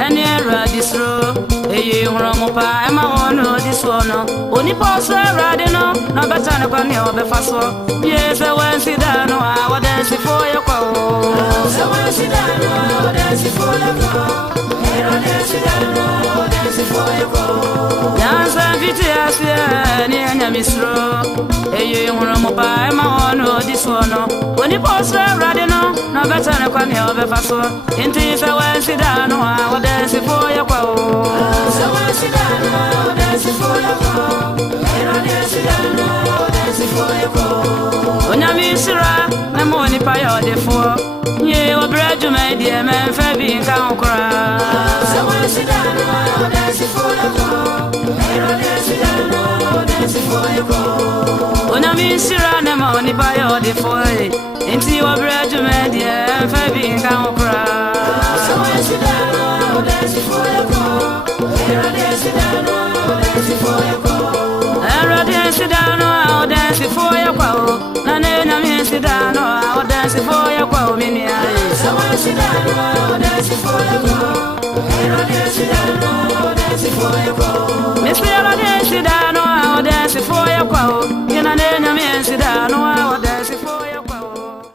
and you're this road. You Romopa, and my one, this one, only post riding on, no better than a new befaso. Yes, I went to down, I will dance for your quo. So when she done, I will dance for your quo. I will dance for your quo. Dance and VTS, and your Miss Row. You Romopa, and my one, this one, only post riding on, no better than a new befaso. Indeed, I went to down, I will dance for your quo. So when she done, I'll dance for your quo. I'll dance for your quo. When I'm in Syrah, I'm only pay the four. You will bread you made dear man, Fabi can't cry. So when she done, I'll dance for your quo. I'll dance for your quo. When I'm in Syrah, I'm only pay the four. Into your bread you made dear and Fabi can't cry. So when she done, I'll dance for your quo. I'll dance for your quo. I'll dance for your quo. Nana, sit down, I'll dance for your quo. So when she done, I'll dance for your quo. I'll dance for your quo. Miss me, I'll dance down, I'll dance for your quo. You know, sit down, I'll dance for your quo.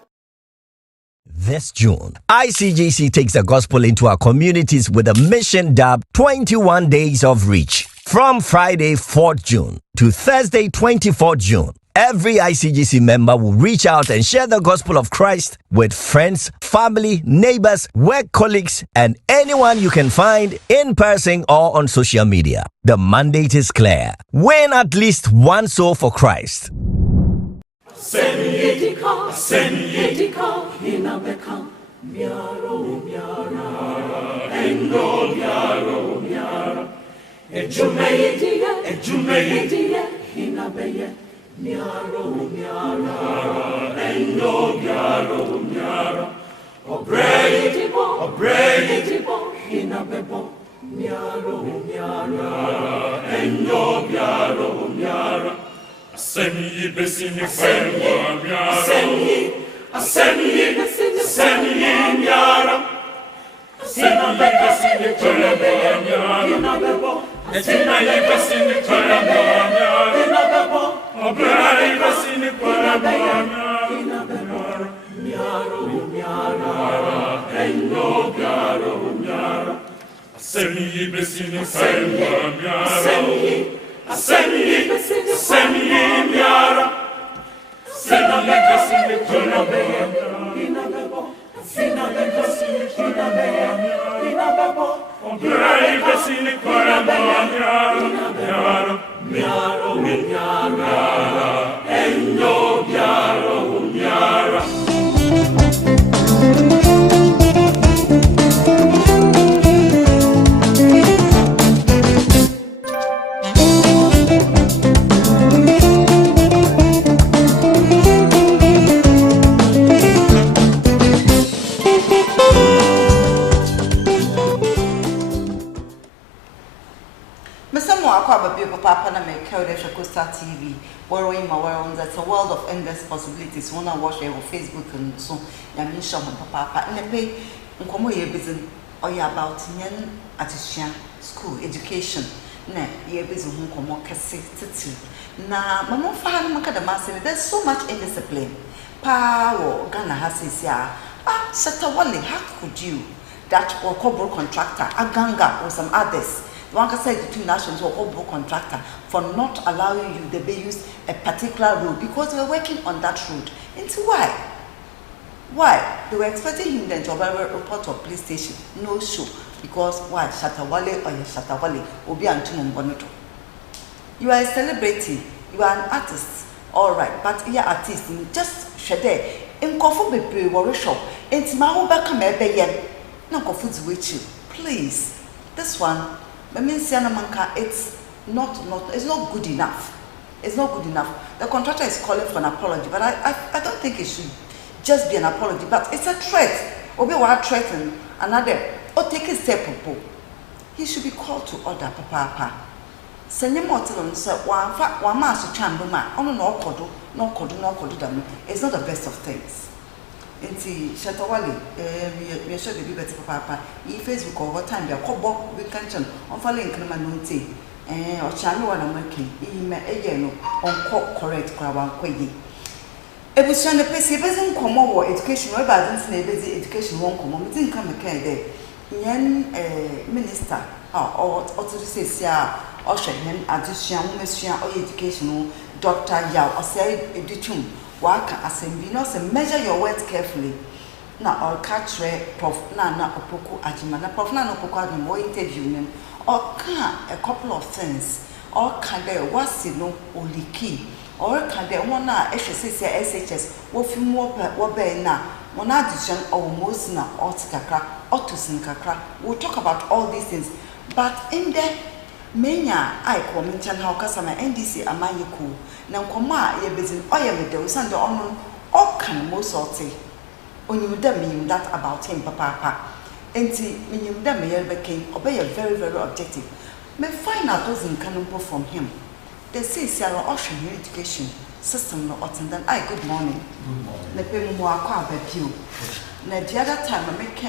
This June, ICGC takes the gospel into our communities with a mission dubbed 21 Days of Reach. From Friday 4th June to Thursday 24th June, every ICGC member will reach out and share the gospel of Christ with friends, family, neighbors, work colleagues, and anyone you can find in person or on social media. The mandate is clear. Win at least one soul for Christ. Nyaro, Semi besini saywa miara. Semi miara. Semi besini kuna beya. Sina besini kuna beya. Semi besini kuna beya. Miara. Endo miara. Papa na make Costa TV, where in my world that's a world of endless possibilities. When I watch it on Facebook and so, I mean, show Papa and I pay Nkomo ye busy or ya about yen artisan school education. Ne ye busy Nkomo Cassie. Na Mamma Fan Macadamasi, there's so much indiscipline. Power Ghana has his ya. Satawale, how could you? That or corporate contractor, a ganga or some others. One can say the two nations or corporate contractor for not allowing you to use a particular road because we're working on that road. And so why? Why? They were expecting him then to report to a police station. No show. Because why? Shatawale or Shatawale will be Antumum Bonoto. You are a celebrity. You are an artist. Alright, but you're an artist. Just shade. In Kofu be workshop. And Timaho Bakamebe yen. No Kofu's with you. Please. This one. It's not good enough. It's not good enough. The contractor is calling for an apology, but I don't think it should just be an apology, but it's a threat. Obi wa threaten another or take a step. He should be called to order, Papa. Send more to them, sir. One master chamber man. Oh no, kodu. It's not the best of things. Inti Shatawali, we are sure to be better for Papa. If Facebook over time, they are called we can't on following Kremanunti, or Channel one American, again on correct Krawan Quay. It was trying to pay savings come over education, where I didn't say busy education won't come on, didn't come again there. Yan minister, or to say, or Shannon, addition, Monsieur, or educational doctor Yao, or say, Editum. Work as and measure your words carefully. Now, I'll catch Prof. Nana Opoko Ajima, Prof. Nana Opoko Ajima, or interview or can a couple of things, or can there was no only key, or can there one SHS, what few more what bear now, one addition or most now, or Tikakra, or to Sinkakra. We'll talk about all these things, but in there. Menya I comment on how customer NDC Amayiku. Now, Koma, ye busy, or ye with the Sunday on all can most sorty. When you mean that about him, Papa. And see, when you became obey a very, very objective. May find out those in Canumpo from him. They say Sarah Ocean education system no attendant. I good morning. Good morning. The pay more car you. Now, the other time I make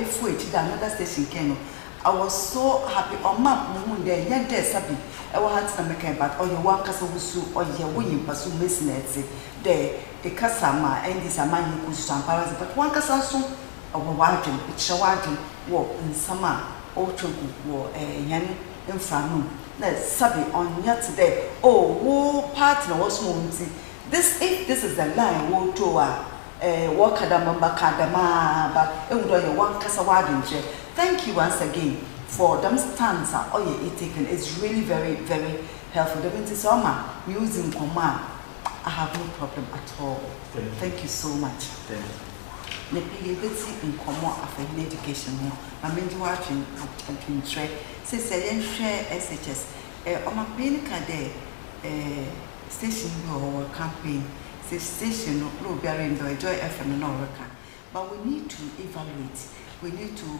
if we to another station came. I was so happy on my moon there, yet there, Sabi. I will have to make a but or your one castle or your winning pursue missing it. There, the Casama and this Amani who's some powers, but one castle soon or wagon, it's a wagon, walk in summer, or to war a yan in Franu. Let's Sabi on yet today. Oh, war partner was moonty. This is the line, war to walk at the Mamba Kadama, but it would one castle wagon. Thank you once again for them stands all you taken. It's really very, very helpful. The winter summer using command. I have no problem at all. Thank you so much. Thank you. The PhD in common after education. I mean, you watching and try. Since I share SHS, on my clinic station or campaign, station no bearing the Joy FM and all. But we need to evaluate. We need to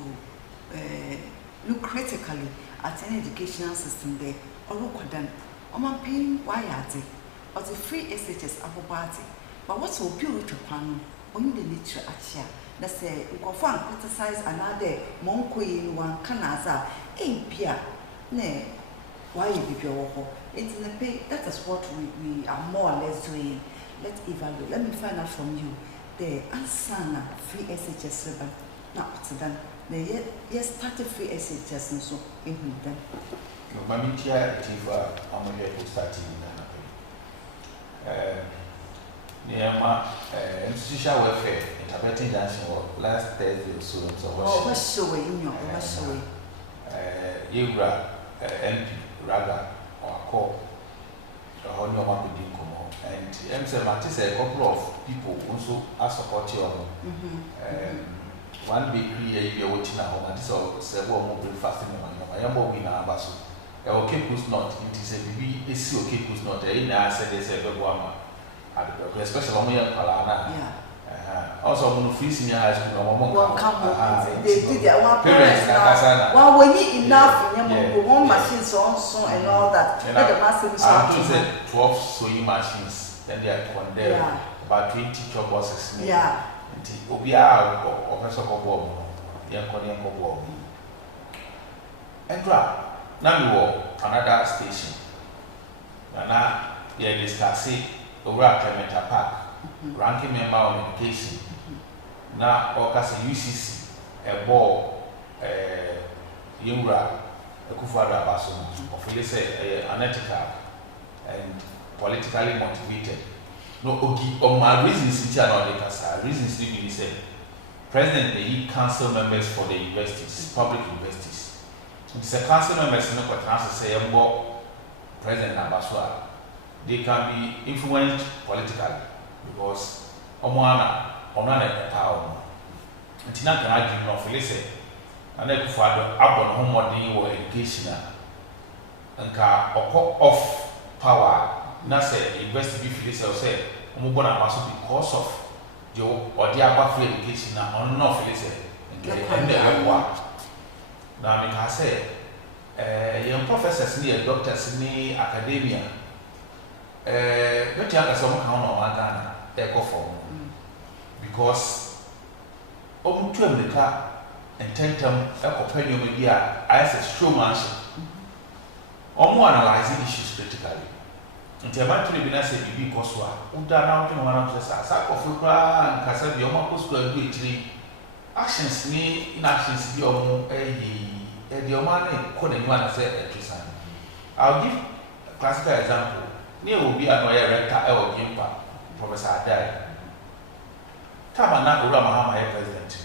look critically at any educational system there or look at them. I'm paying why are they? Or the free SHS abobati. But what's so beautiful pan on the nature at here? Let's say you go find criticize another monko in one canaza ain't pia. Nay, why you be your it's in the pay. That is what we are more or less doing. Let's evaluate. Let me find out from you the answer free SHS na otedan na ye start free SHS nso ehu dan no mami tia tifa amoye to starting na Nema institutional welfare interpreting dancing last Thursday or so. Oh, what's showing in your showing? Yura MP Raga or call the whole normal building come on. And MC a couple of people also are supporting on. One bakery you're watching at home, and this is several more breakfast in the morning. I am more in Abaso. Okay, who's not? It is a baby, it's okay, who's not? I said, they said, especially when we are Palana. Also, when free senior high school, they did their one parents now. Well, we need enough one machines also and all that. Let the massive said 12 sewing machines, then they are condemned about 20 job bosses. Yeah. Obia or Professor Bob, young Cordian Bob. And drop. Now we walk another station. And now, yeah, discussing. Ora Clementa Park, ranking member on education. Now, Ocas UCC, a ball, Yura, a Kufada Basso, of unethical and politically motivated. No, on my reasons, reasons to be said. President, the council members for the universities, public universities. It's a council members in the country say, President Nabaswa. They can be influenced politically because Omwana power. And Tina can argue no Felice and then father up on home or education and car off power. Nasa invest be Felice or say, Mubona must because of your or the above free education on no Felice and the work. Now, I can say, young professors near doctors near academia. Not young as some count on Ghana, echo for because to America and tentum a companion media as a showmanship. Analyzing issues critically. Until I want to be nice because what down to one of the sack of and Casa Bioma post graduate actions me inactions be more a diomane couldn't want to say a I'll give a classical example. Near will be another rector or Gimpa, Professor Adai. Tamana Uramahama president.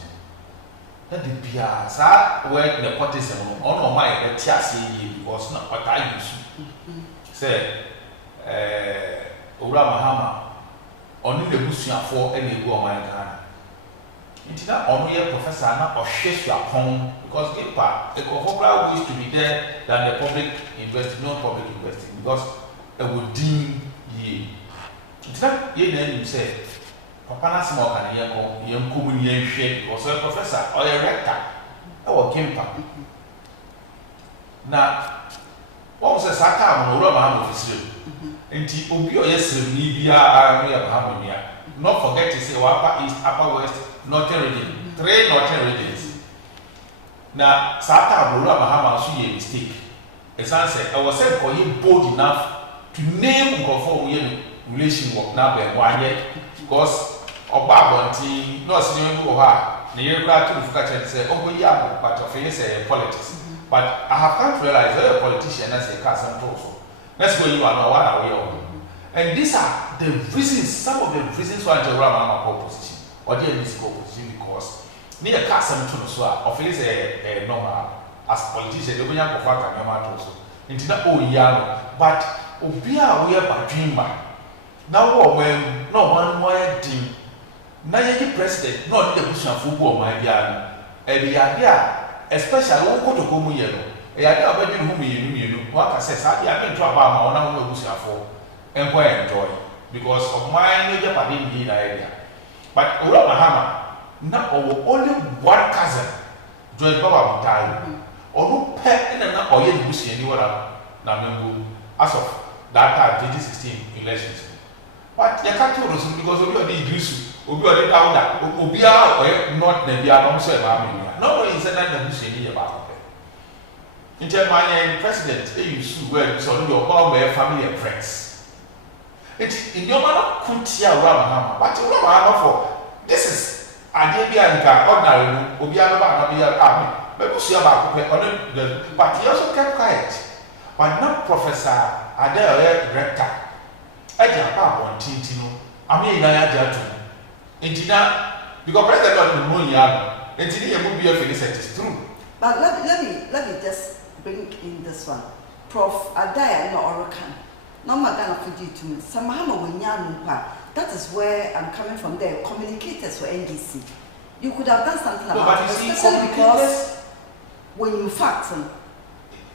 That the Pia, sir, where the partisan on my Tiasi because not what I used to say. Uramahama only the Busia for any go my Ghana. It's not only a professor or share your home because Gimpa, the Cohobra wish to be there than the public investing, no public investing because. Would deem ye. It's not ye then you say, Papa Nasmo and young Kumun shape or so a professor or a rector or Kimpa. Now, what was a Saka or Roman officer? And Tibio, yes, Libya, Army of Harmonia. Not forget to say Wapa East, Upper West, Northern Region, 3 Northern regions. Now, Saka or Rama Hama, she mistake. As I said, I was said for you bold enough. To name conform relation work now by 1 year because of Babonti, no senior who are near to the say, oh, yeah, but of say politics. But I have come to realize that a politician as a cousin also. That's where you are now 1 hour. And these are the reasons, some of the reasons why I run my opposition or the musical opposition because near cousin to the swap of a normal as politician, the William of Faka Yamato. Into that, oh, yeah, but. Obia we are badwimba na wo when no one more team na ye president no the bushman football my bia no e bia especially wo kotoko mu ye no e ya dia obadwin hu mienu wa ka say sa dia me to aba ma wona wo bushman fo enko enjoy because of my no je pade ndi na area but Ura Mahama na only one cousin George Baba Butai onu pe na oye bushman ni wora na membu as of that time 2016 elections. But you can't tell us because we are the Idrisu, we are the Dauda, we are not the Bianom. No one is another mission about it. In terms of president, they used to wear so your all family and friends. It's in your man could see Abraham, but Abraham for this is Ade bi anka ordinary no obi ababa na bi but you about but he also kept quiet. But not Professor Ade Rector. I can't on Tintino. I mean, I had to. Engineer, because President of the Moon Yard, engineer will be a finish, it is true. But let me just bring in this one. Prof. Adaya no Orokan. No Magana Fuji to me. Samahama Winyan. That is where I'm coming from there. Communicators for NDC. You could have done something about it, especially because when you fact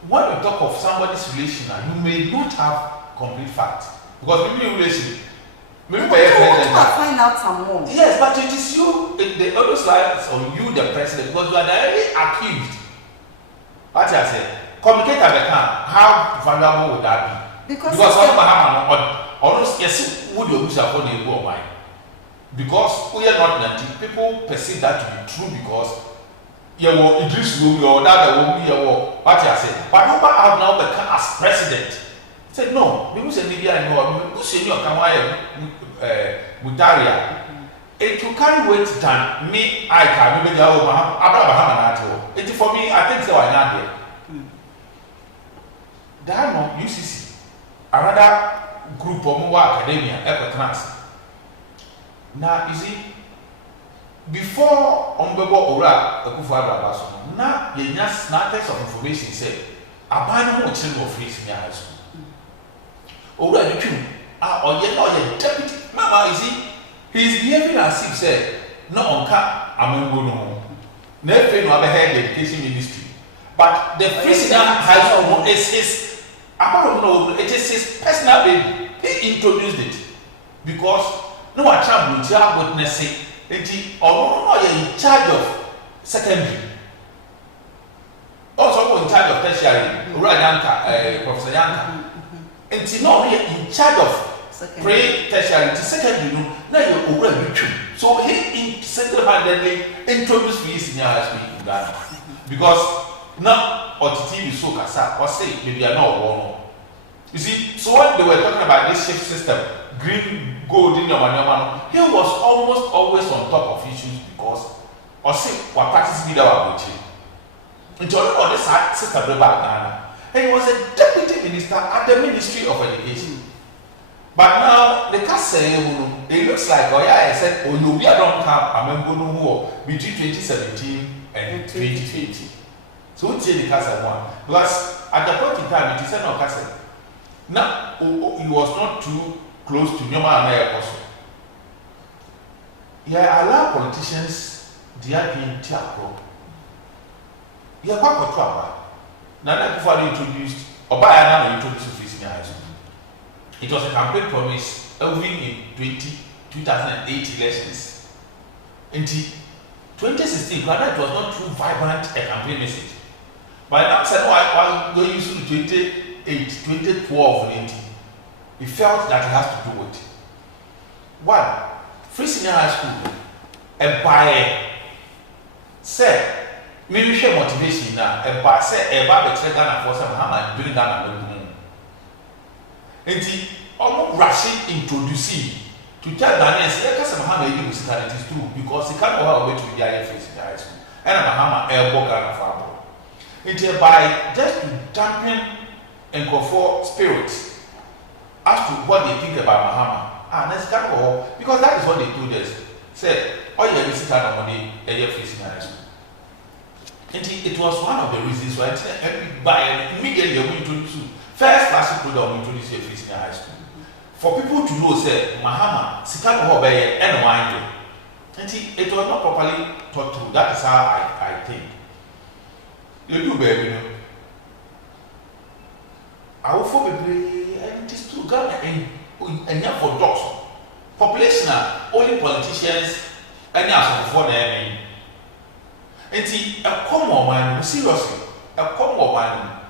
when we talk of somebody's relation, you may not have complete fact. Because maybe relation, maybe you want to find out some more. Yes, but it is you, the other side on you, the president, because you are directly accused. What I said, communicate at the camp, how valuable would that be? Because almost yes, would you wish upon a go mind? Because we are not nanty, people perceive that to be true because you will Idris will be or that will be what I said. But nobody have now become as president. Said no, we say Libya and you say you can Mutaria. It will carry weight than me, I can maybe Abraham. It for me, I think so. I not there. That no UCC, another group of more academia, class. Now, you see, before Ombebo Ora Akufo-Addo Abaso, now you just snippets of information said, "Abano mo children of free senior high school." Ora Yuku, or yet deputy. Mama, you see, he's behaving as if said, "No onka amengo no." Never no have head education ministry, but the free senior high school is about no, it is his personal baby. He introduced it because. No, I travel to our witness it or in charge of secondary. Also in charge of tertiary, Professor Yanka. And no in charge of pre-tertiary to secondary, now you're already true. So he single-handedly introduced me in high school in Ghana. Because now or TV so kasa or say maybe I know one. You see, so when they were talking about this shift system, green, gold in your man, he was almost always on top of issues because or say what practice leader was with him. Until all this sister Ghana. And he was a deputy minister at the Ministry of Education. But now the cast say it looks like I said, oh you don't have a member between 2017 and 2020. So we say the cast one. Because at the point in time it is no cast. Now he was not too close to Mema and Apostle. Yeah, allow politicians their being tiapro. Yeah, what trouble. Nana Akufo-Addo introduced Obayana introduced free senior high school. It was a campaign promise in 2008 elections. In 2016, Ghana it was not too vibrant a campaign message. But now said why going into 2012 he felt that he has to do it. One, free senior high school, a buyer said, maybe share motivation now, a buyer said, a buyer better Ghana for some hammer and bring Ghana to the moon. And he almost rushing introducing to tell Ghanaians, let us have a use that it is true because he can't go away to the free senior high school. And I'm a hammer, elbow Ghana for and by just to dampen and comfort spirits as to what they think about Mahama. Let's come over because that is what they told us. Said, oh yeah, this is kind of money a year facing high school. And it was one of the reasons why by immediately we introduce first class program we introduce a facing high school. For people to know, say Mahama, Sikano Hobe and Wine. And it was not properly taught through. That is how I think. You do baby, you know. Our for baby, and it is true, Ghana and not for dogs. Population are only politicians and now for them. And a common man, seriously, a common man.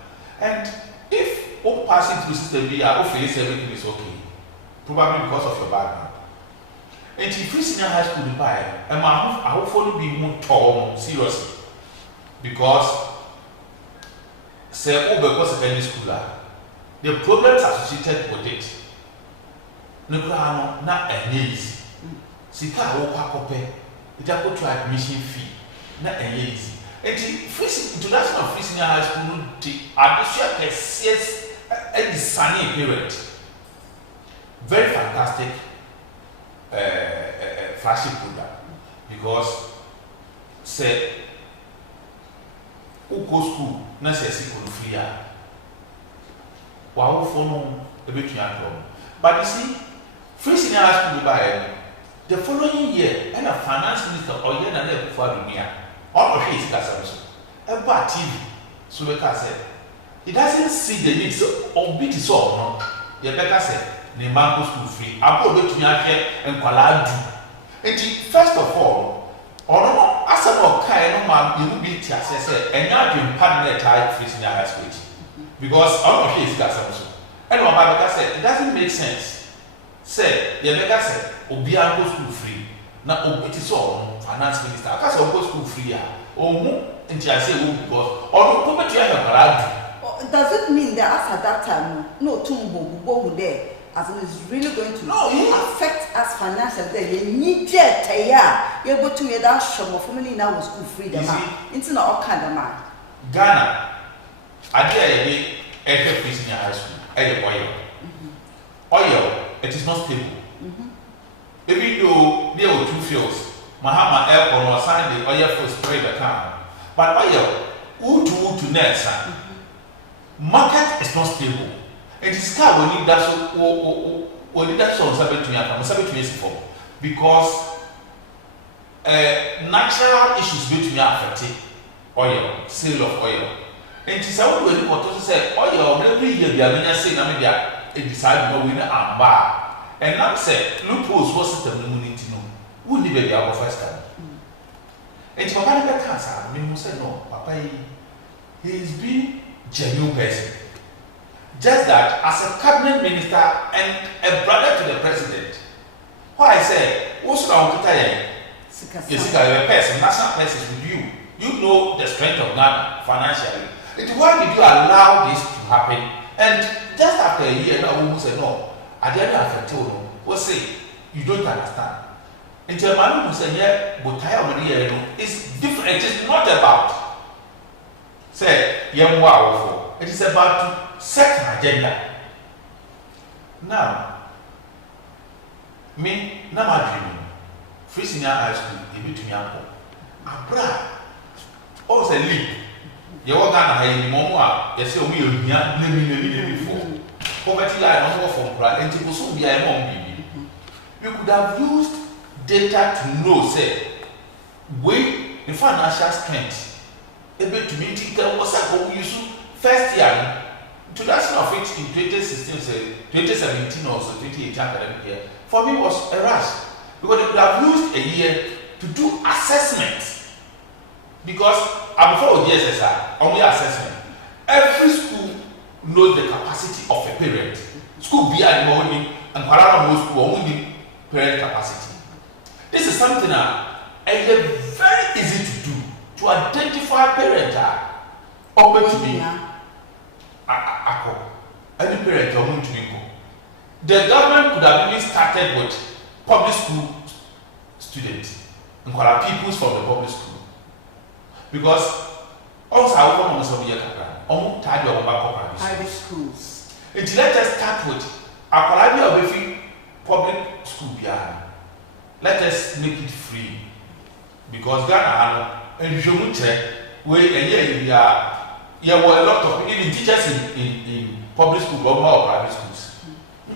And if all passing through system be our face, everything is okay. Probably because of your background. And if you senior high school buy, and I will follow be more tall, seriously. Because say because secondary school the problems associated with it no na easy sika wo kwakope it a go to admission fee. Na easy. Introduction of free senior high school the additional PCS and the sunny period. Very fantastic flagship product because say who go school na say free wow for a bit but you see free senior high school by the following year and a finance minister or year and a before the year all of his customers about TV so we can say he doesn't see the needs of bit is all no the better say the man go school free about the to and kwala do first of all no as about kind no man you be tia say and now you partner type free senior high school because all of his customers and what Bible said it doesn't make sense say the better say obi go school free na obi ti so finance minister aka say go school free omu nti I say because or go betu ya kwala does it mean that as at that time no tumbo there as it is really going to affect us financially there you need jet you go to me that show of family now school free them into na all kind of man Ghana idea ye be free senior high school oil it is not stable even though there were two fields Mahama airport or Sunday oil for spray the car but oil who to next market is not stable it is car we need that so we need that so for because natural issues between affect oil sale of oil and it's how we want to say oil every year they are say na me they decide no we na amba and now say loopholes was system community no who need be our first time and papa never cancer me say no papa he is being genuine person just that as a cabinet minister and a brother to the president why I say what's wrong with that yes a person national person with you know the strength of Ghana financially. Why did you allow this to happen? And just after a year, now we say no. At the end of the day, we say you don't understand. And the man who say yeah, but it's different. It is not about say yeah, wow. It is about to set an agenda. Now, me, now my dream, free senior high school, you to me uncle. Abra, oh say leap. You walk down the Moma, you say, we are living before. Poverty line on from Pratt, and people soon be a mom. You could have used data to know, say, with the financial strength, able to meet what's up, we use first year, introduction of it in 2016, 2017 or so, 2018 academic year, for me was a rush. Because they could have used a year to do assessments. Because before the GSSI, only assessment, every school knows the capacity of a parent. School be at morning and Parana school only parent capacity. This is something very easy to do to identify parent open to me. Any parent open to me. The government could have even started with public school students and peoples from the public school. Because also I want to be a tidy of private schools. Let us start with a public school behind. Let us make it free. Because Ghana and Jomute, where there were a lot of even teachers in public school or private schools.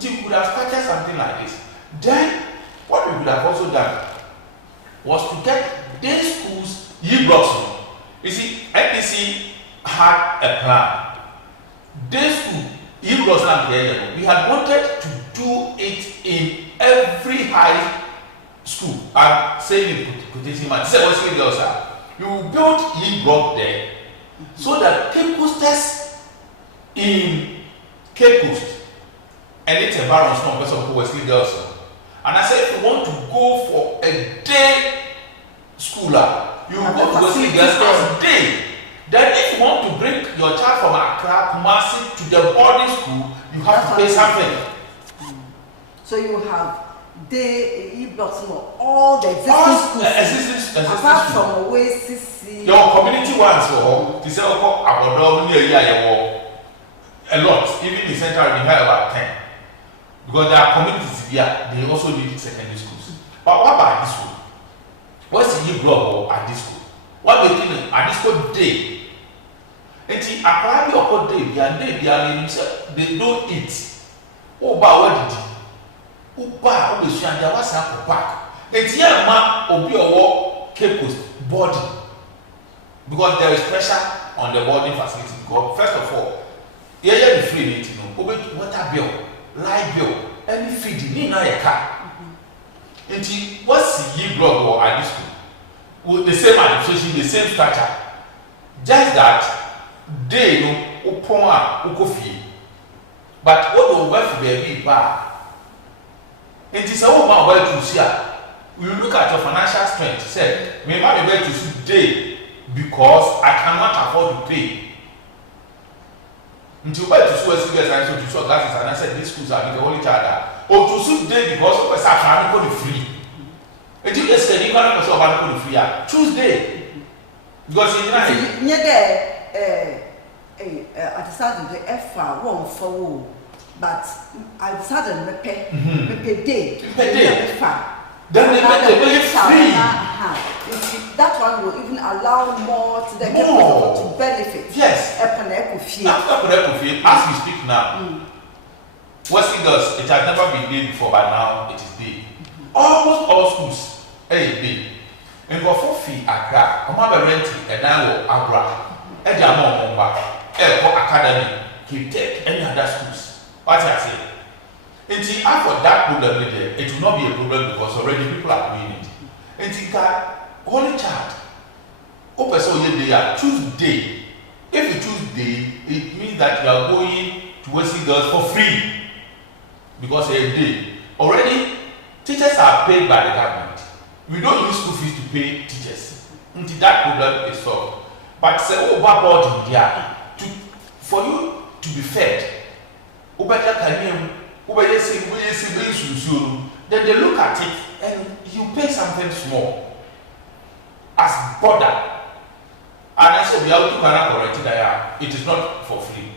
You could have started something like this. Then what we could have also done was to get these schools blocks. You see, NPC had a plan. This school, we had wanted to do it in every high school. I'm saying it, you built E-block there so that Cape Coasters in Cape Coast and its environment not because of Wesley girls. And I said, if you want to go for a day schooler, you go to Wesley girls as a day. Then if you want to bring your child from Accra, Kumasi to the boarding school, you have to pay something. So you have day E-blocks, all the existing apart from Oasis, your community ones or to say about a lot, even in Central, we have about 10. Because there are communities here, they also need secondary schools. But what about this school? What's the new block at this school? What we think at this school day? And see, apparently, or they don't eat. Oh, what did you? Oh, there was a pack. It's here, man, obi or Cape Coast body. Because there is pressure on the boarding facility. Because, first of all, yeah, the free need to know. Water bill, light bill, any feeding, need not a car. And what's the blog or at this school? With the same administration, the same structure. Just that they know ukofi. But what the work for be bad. It is a woman well to see. You look at your financial strength, say, Mema be able to see day because I cannot afford to pay. Until buy to sue us and so to sue gas and I said these schools are the only child. Or to sue day because of a Saturday free. And you just said you can't go about free. Choose day. Because in I decided the F one for but I decided to pay day. Then they make it free. That one will even allow more to the people to benefit. Yes. As we speak now, West Eagles, it has never been day before, but now it is day. Almost all schools, day. And for 4 feet, Accra, I'm not renting, and I will Agra, and Jamon, Academy, Tech, any other schools. What I say? And see, after that problem, it will not be a problem because already people are doing it. And see, only child, open so they are choose day. If you choose day, it means that you are going to West Girls for free because a day. Already, teachers are paid by the government. We don't use school fees to pay teachers until that problem is solved. But say overboard in there for you to be fed. Then they look at it and you pay something small as border. And I said, we have to correct that it is not for free.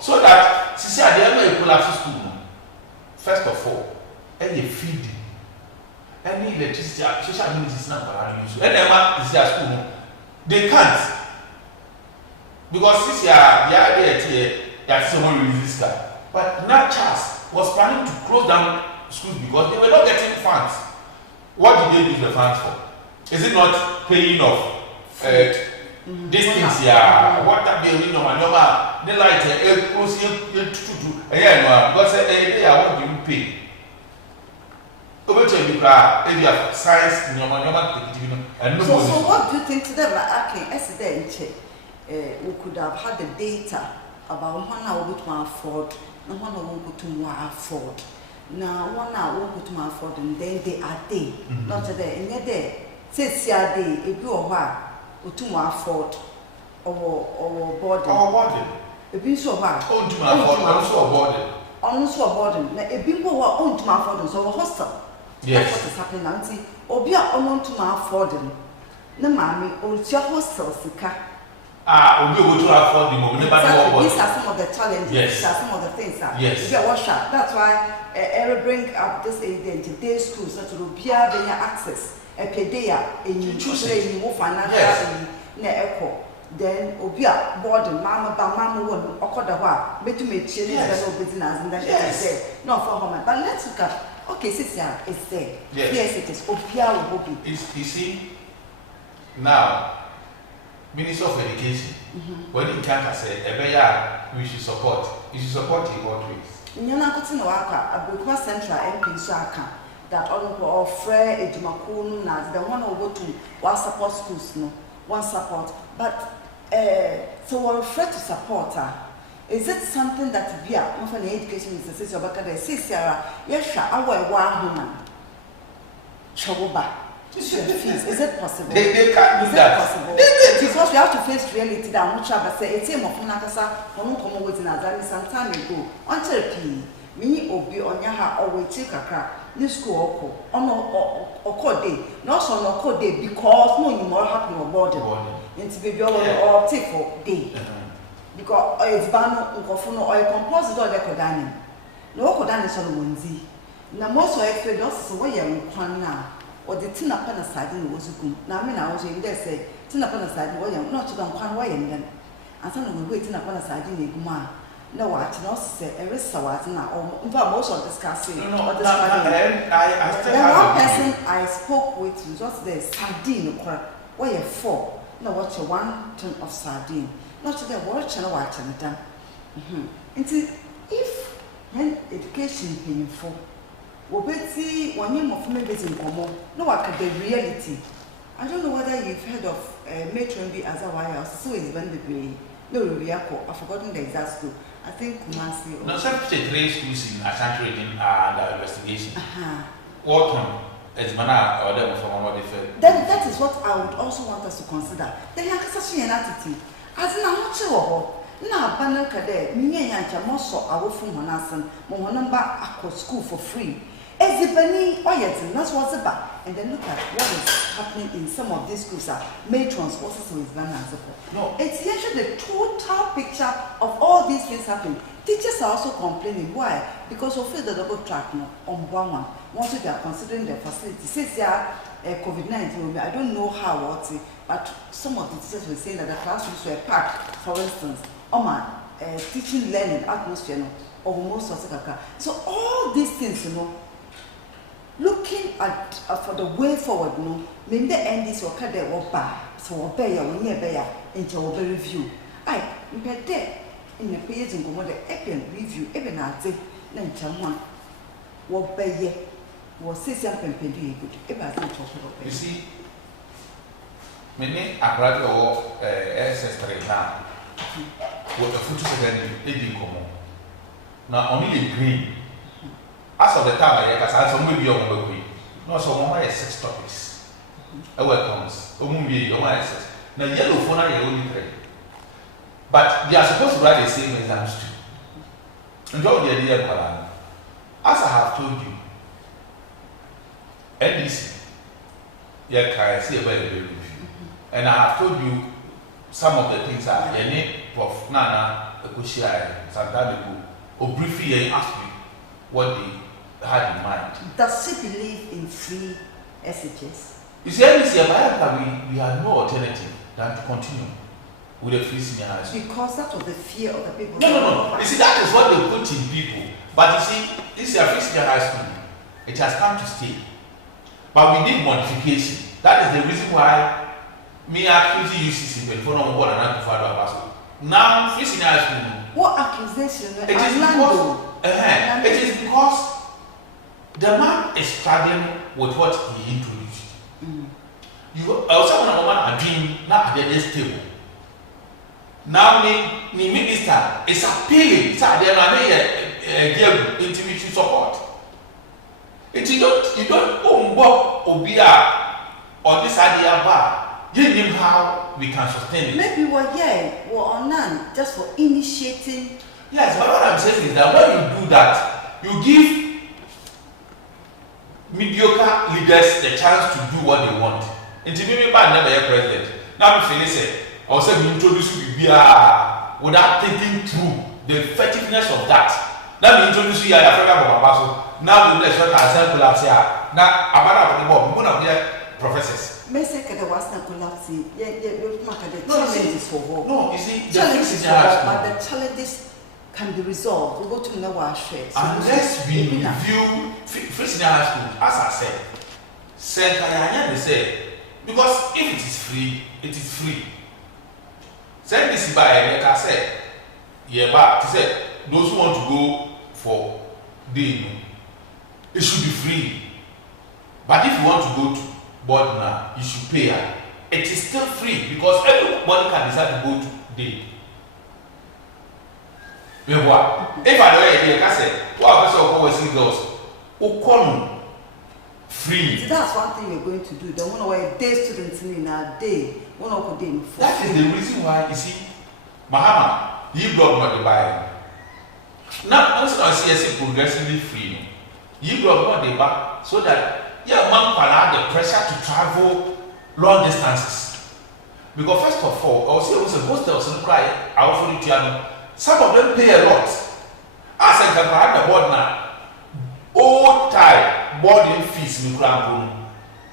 So that see at the end of collapse school, first of all, any feeding, any electricity, social media is not going to use. And is their school, they can't. Because this year, the idea that someone will use this guy. But NACHAS was planning to close down schools because they were not getting funds. What did they use the funds for? Is it not paying off these things here? Water bill, the light, because what do you pay? Science, and so what do you think to them? Akye, we could have had the data about one hour which we afford. No one will go to more afford. Now, 1 hour will go to more afford, and then they are there. Not today, and yet there. Since you are there, if you are to more afford or boarding. Or boarding. If you so hard, on to my afford, also boarding. Also boarding. Now, if people were on to my afford, so a hostel. Yes. That's what is happening now. See, or be on to my affording. No, mammy, or your hostel, Sika. We will to afford the moment. Exactly. These are some of the challenges. Yes. These are some of the things that yes. You get washed out. That's why I bring up this idea in today's schools so to be able to access a pedia in choose more financial echo. Then obia board mama won okodawa me to make change the business and that is there. No for home. But let's look at okay, sister is there. Yes, it is obia will be. You see now. Minister of Education, when in Canada said, we should support. You should support in what ways? Nyana kuti na waka abukwa Central MP so aka that all offer edumakunu na the one who go to one support schools no one support but so we're afraid to support her. Is it something that we are for the education is the sister baka the sister yes our woman chogoba. Is it possible? They can't do that. Possible? Because we have to face reality that much of say a team of Nakasa, who come with Nazari some time ago. Until P, me obi on yaha or we take a crack. this school or day. Not so no day because no you more happy or boarding. Into baby or take for day. Because it's ban or a composite or decodaning. No codaning is on Wednesday. Now most of expert us away one now. Or the tin upon a side in the Wozukum. Now, I was in there say, tin upon a side, not to them one way and then. And some will wait upon a side in the Guma. No, I cannot say a risk now, or most of discussing. One person I spoke with was just the sardine, where you're 4. No, watch 1 ton of sardine. Not to the watch and watch and done. If when education painful, Wobeti, one name of members in Como, no, I could the reality. I don't know whether you've heard of Matron B as a wire, so is when the way. No, Riako, I've forgotten the exact school. I think Kumasi. No, 73 schools in Ashanti region are under investigation. What one is Mana or them from what they felt? Then that is what I would also want us to consider. They have such an attitude. As an amateur, now, Banner Kade, me and Jamoso, I will from Monasan, Monamba, Aqua School for free. As the Benny Oyet, that's what's about. And then look at what is happening in some of these schools. Matrons, what's also is Van No, it's actually the total picture of all these things happening. Teachers are also complaining. Why? Because of the double track on one. Once they are considering their facility, since they are COVID-19, I don't know how what's it, but some of the teachers were saying that the classrooms were packed, for instance, teaching learning atmosphere, or most of the so all these things, looking at for the way forward, mean the end is what they will buy, so obey or near bear into our review. I bet there in the page and go the Epian review, even at the Nanchaman. What bay was 6 young and pendy good, ever talk about. You see, many are rather or ancestry now. What the food secondary, they didn't come on. Now, only in green. As of the time, I had some maybe on the green. No, so one has 6 topics. A welcomes, Umumbi, your access. Now, yellow phone are only 3. But they are supposed to write the same exams too. Enjoy the idea, Palan. As I have told you, NDC, yeah, can see a better review. And I have told you some of the things are any Prof. Nana, Akushia, Santaniku, or briefly asked me what they had in mind. Does she believe in free SHS? You see, we have no alternative than to continue with the free senior high school. Because that was the fear of the people. No. You see, that is what they put in people. But you see, this is a free senior high school. It has come to stay. But we need modification. That is the reason why me accusing UCC when phone on board and not to follow a passport. Now, free senior high school. What accusation? It is because the man is struggling with what he introduced. You also want a woman are doing not at the table. Now, the minister is appealing. So they are into which you support. If you don't obia or this idea bar. You know how we can sustain it. Maybe we're on none just for initiating. Yes, but what I'm saying is that when you do that, you give mediocre leaders the chance to do what they want. And to me, I never a president. Now, if you say, or say we introduce you without thinking through the effectiveness of that. Now we introduce you here, now we let's collapse here. Now, about the board, one of their professors. May say that was not collapsing. Challenges for war. No, you see, the challenges for war, but the challenges can be resolved. We go to Newa Shred. Unless we review free senior high school, as I said, they say, because if it is free, it is free. Send this by, like I said, yeah, but to say, those who want to go for day, it should be free. But if you want to go to board now, you should pay her. It is still free because everybody can decide to go to day. If I don't hear, like I said, what person will girls? Free. That's one thing we're going to do. They want to wear day students in a day. That is the reason why you see, Mahama, he blocked not the buy. Now, once I see progressively free, You go on the back so that yeah, man can have the pressure to travel long distances. Because first of all, I was say was a hostels and cry out for the some of them pay a lot. As I can have the board now, old time boarding fees in Grand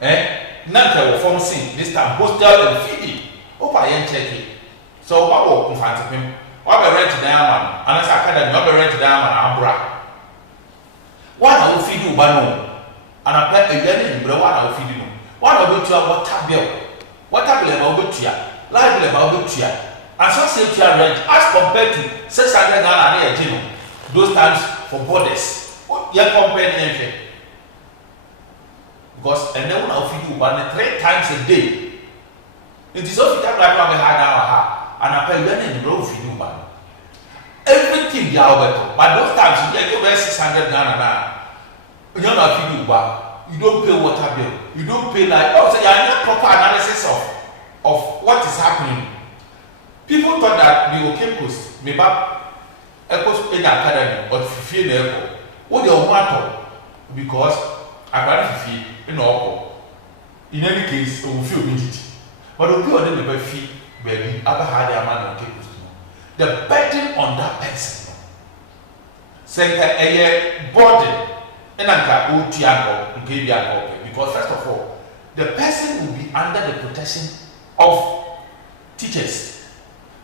Nanka will form sing this time hostel and feeding. Oh, I ain't checking. So, I will confront him. I'll be rent diamond, and as I can, I'll be rent diamond, Abra. What I will feed you, Bano, and I play again, but what I will feed you. What I will go to a water bill. What I will about to ya, liable about to ya, and so safety rent as compared to 600 Ghana a day. Those times for borders. You're comparing anything. Because and then I'll feed you 3 times a day. It is also that I have had our and I pay them in the road feed you one. Everything they are better. But those times you get over 600 Ghana now. You're not feed you one. You don't pay water bill. You don't pay like oh, so you are not proper analysis of what is happening. People thought that we were Cape maybe Echoes in the academy or Fifi the Echo. What they want because I got Fifi in Oko. In any case, we will feel immediate. But we will not be fee, baby, ever had a man on Cape. The burden on that person. Say a burden. And I'm because first of all, the person will be under the protection of teachers.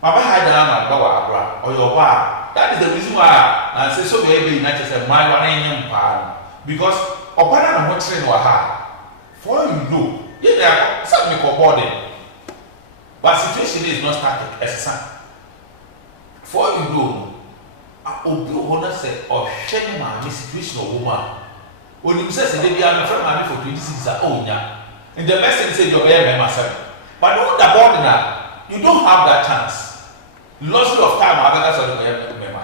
Mama had an or your bar. That is the reason why I say so baby not just a my one because Opana and what train were hard. For you know, yeah, there are some make burden. But situation is not static as a son. For you know. Obi Ohona said, or shame my situation of woman. When you say they be a friend for 26 oh yeah. And the best thing said you're very Mema. But no the board now, you don't have that chance. Lots of time I got to Mema.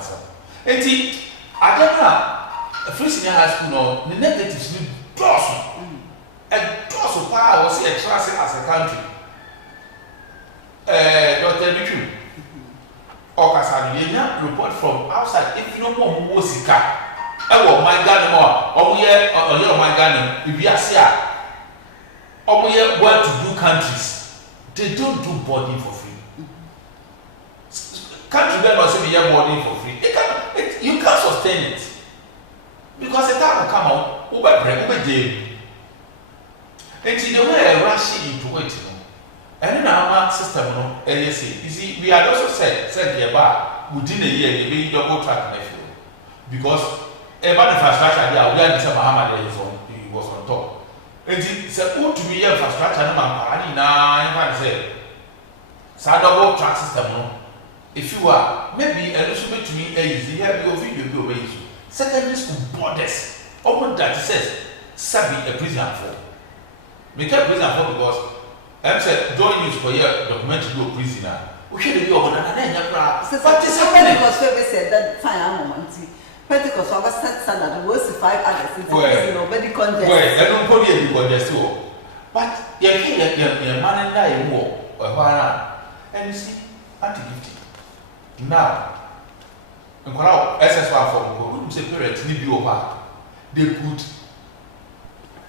And see, I don't know. A free senior high school no, the negatives will dozen. And dozen power was a trust as a country. Dr. Michu. Or Casabia report from outside if you don't want Mosika. I want my gun more. Or my gun, if you are here. Or we are well to do countries. They don't do boarding for free. Country members say they are boarding for free. You can't sustain it. Because the time will come out, over jail. And see the way I rush into it. And in our system, you see, we had also said here within a year, you may double track in the field. Because about infrastructure, we had Mr. Muhammad he was on top. And he said, oh, to me, infrastructure, I said, so double track system. If you are maybe a little bit to me, easy, have your video go away. Secondary school borders, open that says, Sabi a prison for. Make a prison for because. I'm saying, join news for your documentary go prisoner. We should be over and then you're proud. But this Pentecost said that fine moment. Pentecost was set standard, the worst 5 others in nobody contest. Well, I don't put you contest too. But you're man and I war, and you see, anti-gifting. Now, and crowd SS1 for who say parents need you over. They could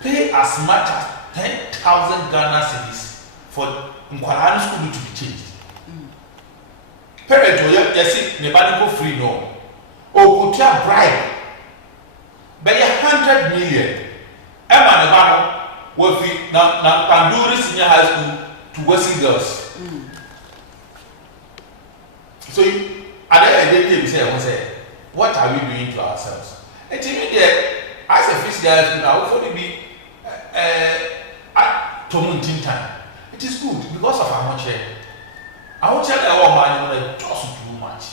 pay as much as 10,000 Ghana cedis. For Nkwalani school to be changed. Parents will yes, the free no. Or could you bribe? By 100 million. Emma the battle will be now Panduri Senior High School to Western girls. So at the end of the day, we say, what are we doing to ourselves? And to me, as a fish guy, I will only be to mountain time. It is good because of how much I won't tell you our money just too much.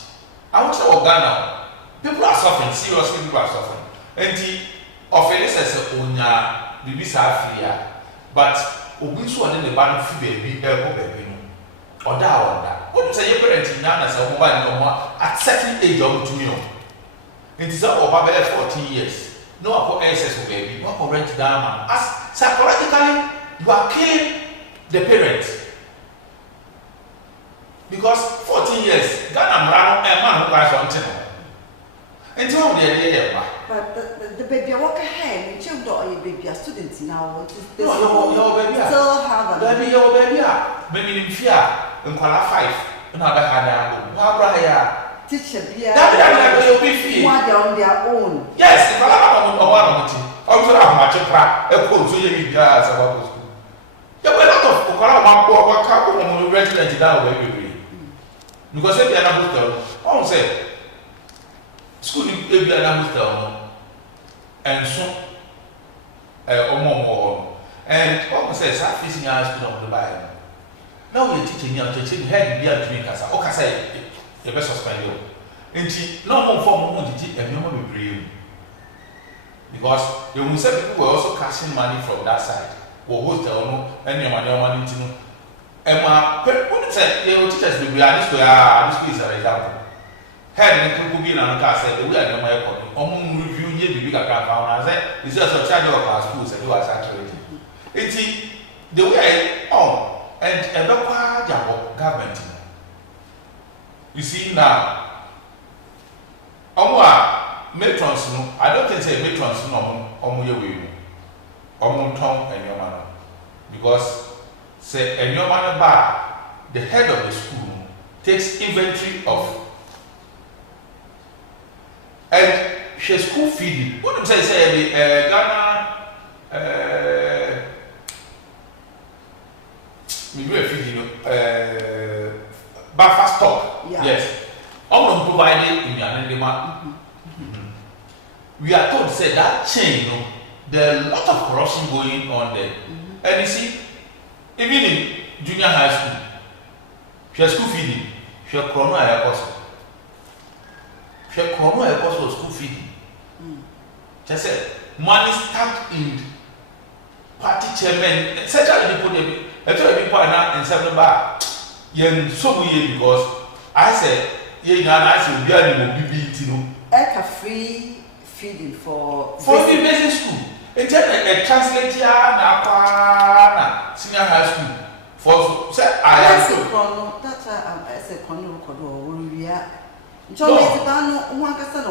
I won't tell Ghana. People are suffering, seriously, people are suffering. And the offenders say, Onya, Bibisa Fia, but Obisu and the band baby, baby, or that. What you say, your parents in Ghana say, at certain age of 2 years. It is all over 14 years. No, I put access baby, no, rent down. As psychologically, you are killing the parents. Because 14 years, Ghana ran a man who buys something. And you know, but the the baby walk ahead, and children or your baby a student now. No, your baby. Still have a baby, your baby. Baby in fear, and call 5. Another hand. How teacher, that will be free. One on their own. Yes, if I have one of it, also have much a cool to you guys about school. There were a lot of Okara couple of residents down where we because if you are not good, I say, school if you are not good, and so, more. And what says, I'm facing our school of the Bible. Now we're teaching you, teaching head, be a drink as a okay, the best of spending. And she no more form of teaching and no more be because the Musa people were also cashing money from that side. Or hotel, and your money to know. Emma, what said, they will teach us to be this way, this is an example. Head and could be in a car said, we are no more review here, the bigger car found as it is just a child of our schools and you are saturated. It's the way on and a local government. You see now, matrons, I don't think say matrons no your way, tongue and your manner. Because say and your manner bar, the head of the school takes inventory of and she school feeding. What do you say the Ghana we feeding buffer stock. Yeah. Yes. All of them provided in the demand. We are told to say that chain, there are a lot of corruption going on there. And you see, even in junior high school, she has school feeding, she has chrono apostle. She has chrono apostle school feeding. She said, money stuck in party chairman, essentially people, people are not in 7 bar. Yen so we because I said, I said, we are in the free feeding for the basic school. It's a translate here na senior high school. For say I am that's I said chrono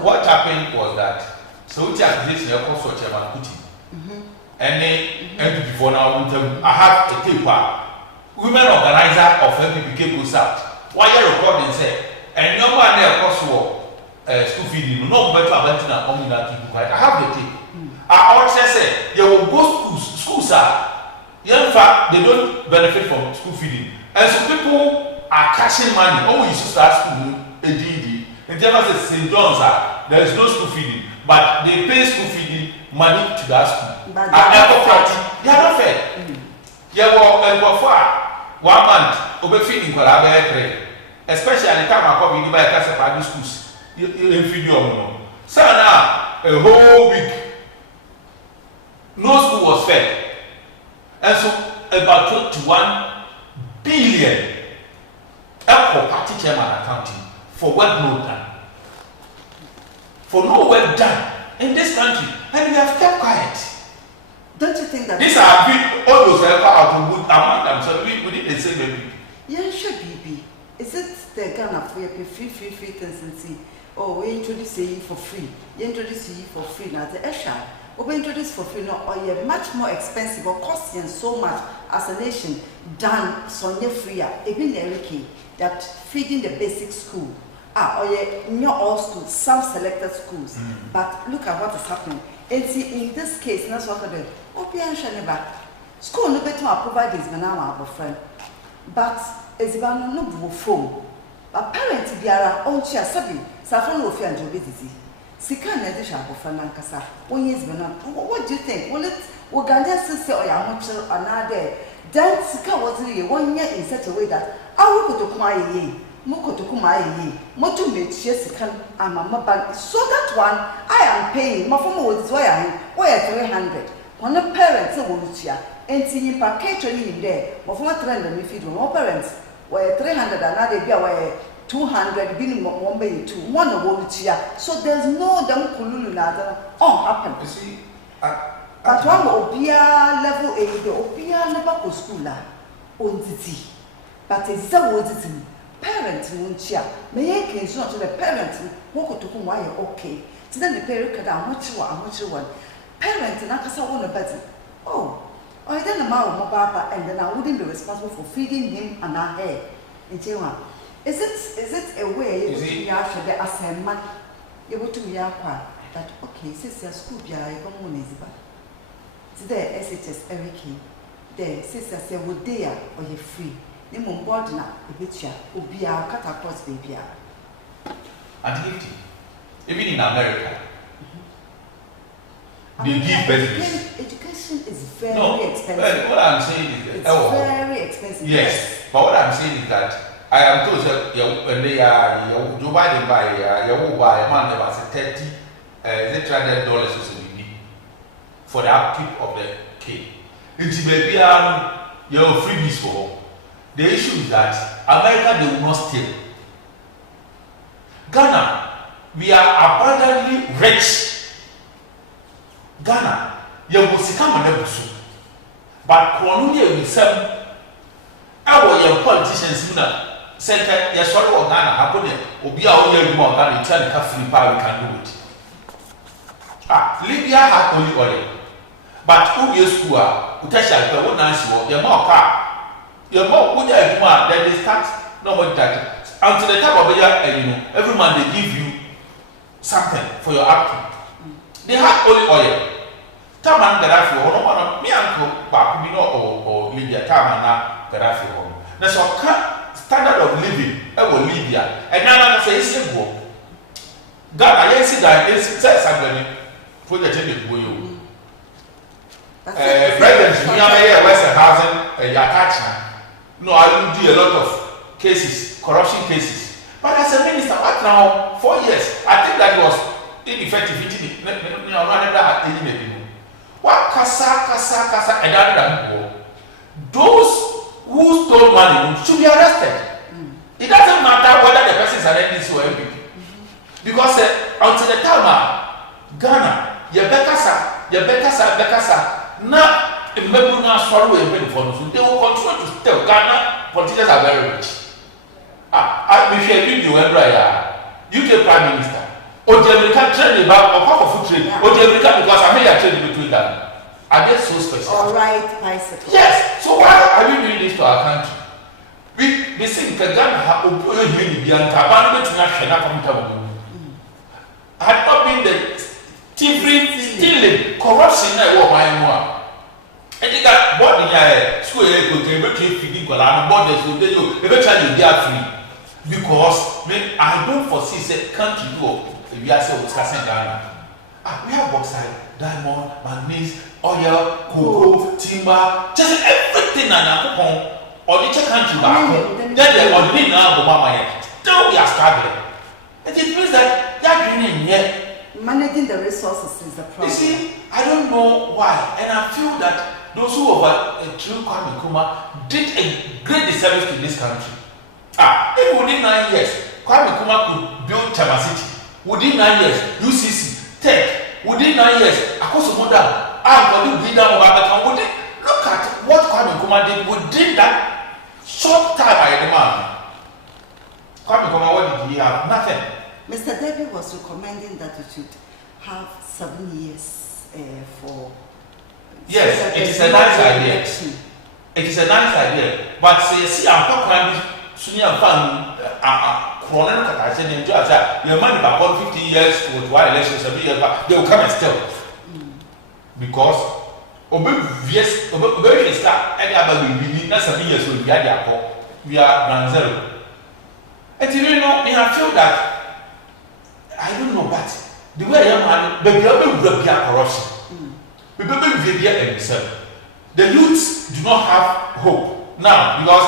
what happened was that so we are this course of Chairman Kuti. And before now I have a tape. Women organizer of MPPK goes out. Why you recording say and no one there course school feeding no better about na community I have the tape. I also say you will go schools are in fact they don't benefit from school feeding. And so people are cashing money. Oh, you should start school ADD. In terms of St. John's there is no school feeding, but they pay school feeding money to that school. But they are not fair. Yeah, well, for 1 month, over feeding especially at the time I come in by private schools. You feed your so now a whole week, no school was fed, and so about 21 billion for party chairman accounting for work not done, for no work done in this country, and we have kept quiet. Don't you think that these are big, all those help out of good among themselves? We didn't say maybe. Yeah, sure, BB. Is it the Ghana free things and see? Oh, we introduce you for free. You introduce you for free now. The Esha, we introduce for free now. Or you're much more expensive or costing so much as a nation than Sonia Freya, even Eriki, that feeding the basic school. Or you're not all schools, some selected schools. But look at what is happening. And see, in this case, that's what I do. School no better provide this now, our friend. But as if I'm not phone. But parents be our own chair, Sabi, Safran will fear and obesity. Sikan edition of Fanankasa, 1 year's banana. What do you think? Will it Uganda sister or Yamucho another? Then Sika was 1 year in such a way that I will go to Kumaye, Moko to Kumaye, Motu made Jessica and Mamma Bank. So that one I am paying. My former was where 300. When the parents are volunteer, and seeing package in there, my former trend and feed on all parents were 300 another be away 200 being 1 by 2, 1 volunteer. So there's no damn Kululu nada. Oh, happen. You see, but one Obia level A, the Obia never go school on the but it's a word parents won't cheer. May I not to the parents who go to whom I okay. then the parent could how much one. Parent and Akasa won a better. Oh, I then a mouth Baba, and then I wouldn't be responsible for feeding him and our hair. In Jewa. Is it a way you have to ask a man? You would to Yaqua that okay, sister school, I come on is bad. Today, SHS Eric, there, sister say, would dare or you free. Name board now, a bit ya, will be our cut across baby. And even in America, they give benefits. Education is very expensive. What I'm saying is that it's very expensive. Yes, but what I'm saying is that I am told that when they are you buy them by you buy a man about $30 or so for the upkeep of the kid. It's maybe your freebies for. The issue is that America they will not steal. Ghana, we are abundantly rich. Ghana, you will see come and but Colombia will sell our politicians say yes, what Ghana happened will be our year more than tell the free power we can do it. Libya had only oil. But who is who are Utasha, the one nice war, your more car, your more good one, then they start no more that. Until the top of the year, every month they give you something for your upkeep. They have only oil. Taman Gaddafi, or no one of me uncle, Bakumino or Libya, Taman Gaddafi. That's our standard of living over Libya. And now I say it's simple. God, I see that it's something for the gender for you. President, we are here, Western housing, attachment. No, I will do a lot of cases, corruption cases. But as a minister, what now? 4 years. I think that was ineffective. What kasa, and those who stole money should be arrested. It doesn't matter whether the person is an NDC or MVP. Because until the time, Ghana, you better say, now, if people now swallow a bit for them, they will continue to tell Ghana politicians are very rich. I share video UK Prime Minister. Or the American trade about or half of food trade. Or the American because America trade between them. Are they so special? All right, bicycle. Yes. So why are we doing this to our country? We think Ghana have opened the abandonment to national had not been the stealing, corruption that was my more. And you got what the school could feeding borders will tell you eventually they are free. Because I don't foresee a country we are still discussing Ghana. We have bauxite, diamond, manganese, oil, cocoa, timber, just everything and or the country back. Then they are now still we are struggling. And it means that they are doing yet. Managing the resources is the problem. You see, I don't know why, and I feel that those who through Kwame Nkrumah did a great disservice to this country. Even within 9 years, Kwame Nkrumah could build Chama City. Within 9 years, UCC, Tech. Within 9 years, Akosomoda, look at what Kwame Nkrumah did within that short time I demand. Kwame Nkrumah, what did he have? Nothing. Mr. Debbie was recommending that we should have 7 years for. Yes, it is a nice idea. It is a nice idea. But see, I'm talking Sunia Fan, Cronin, I said, your money about 15 years with one elections every year, they will come and steal. Because obvious start any other we that's a years we are ground zero. And you know, I feel that I don't know, but the way I am, baby, will be a corruption. Baby, will be a themselves. The youths do not have hope now because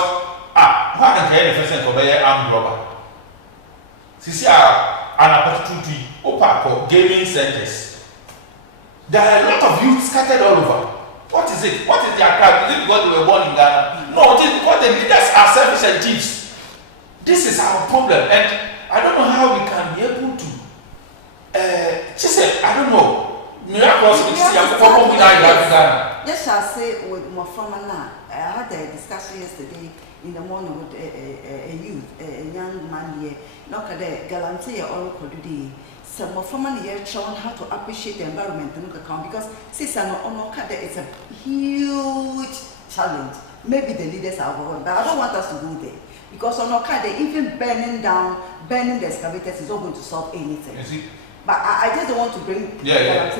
why don't I the first for the armed robber? See, an opportunity open gaming centers. There are a lot of youth scattered all over. What is it? What is their crime? Is it because they were born in Ghana? No, it is because the leaders are selfish and thieves. This is our problem, and I don't know how we can be able to. She said, I don't know. Miraculously, yes, I say with more from now. had a discussion yesterday in the morning with a youth, a young man here. Not a guarantee or could some of them here showing how to appreciate the environment and look account because since I'm on it's a huge challenge. Maybe the leaders are overwhelmed, but I don't want us to go there because on Okada, even burning the excavators is not going to solve anything. But I just don't want to bring. Japan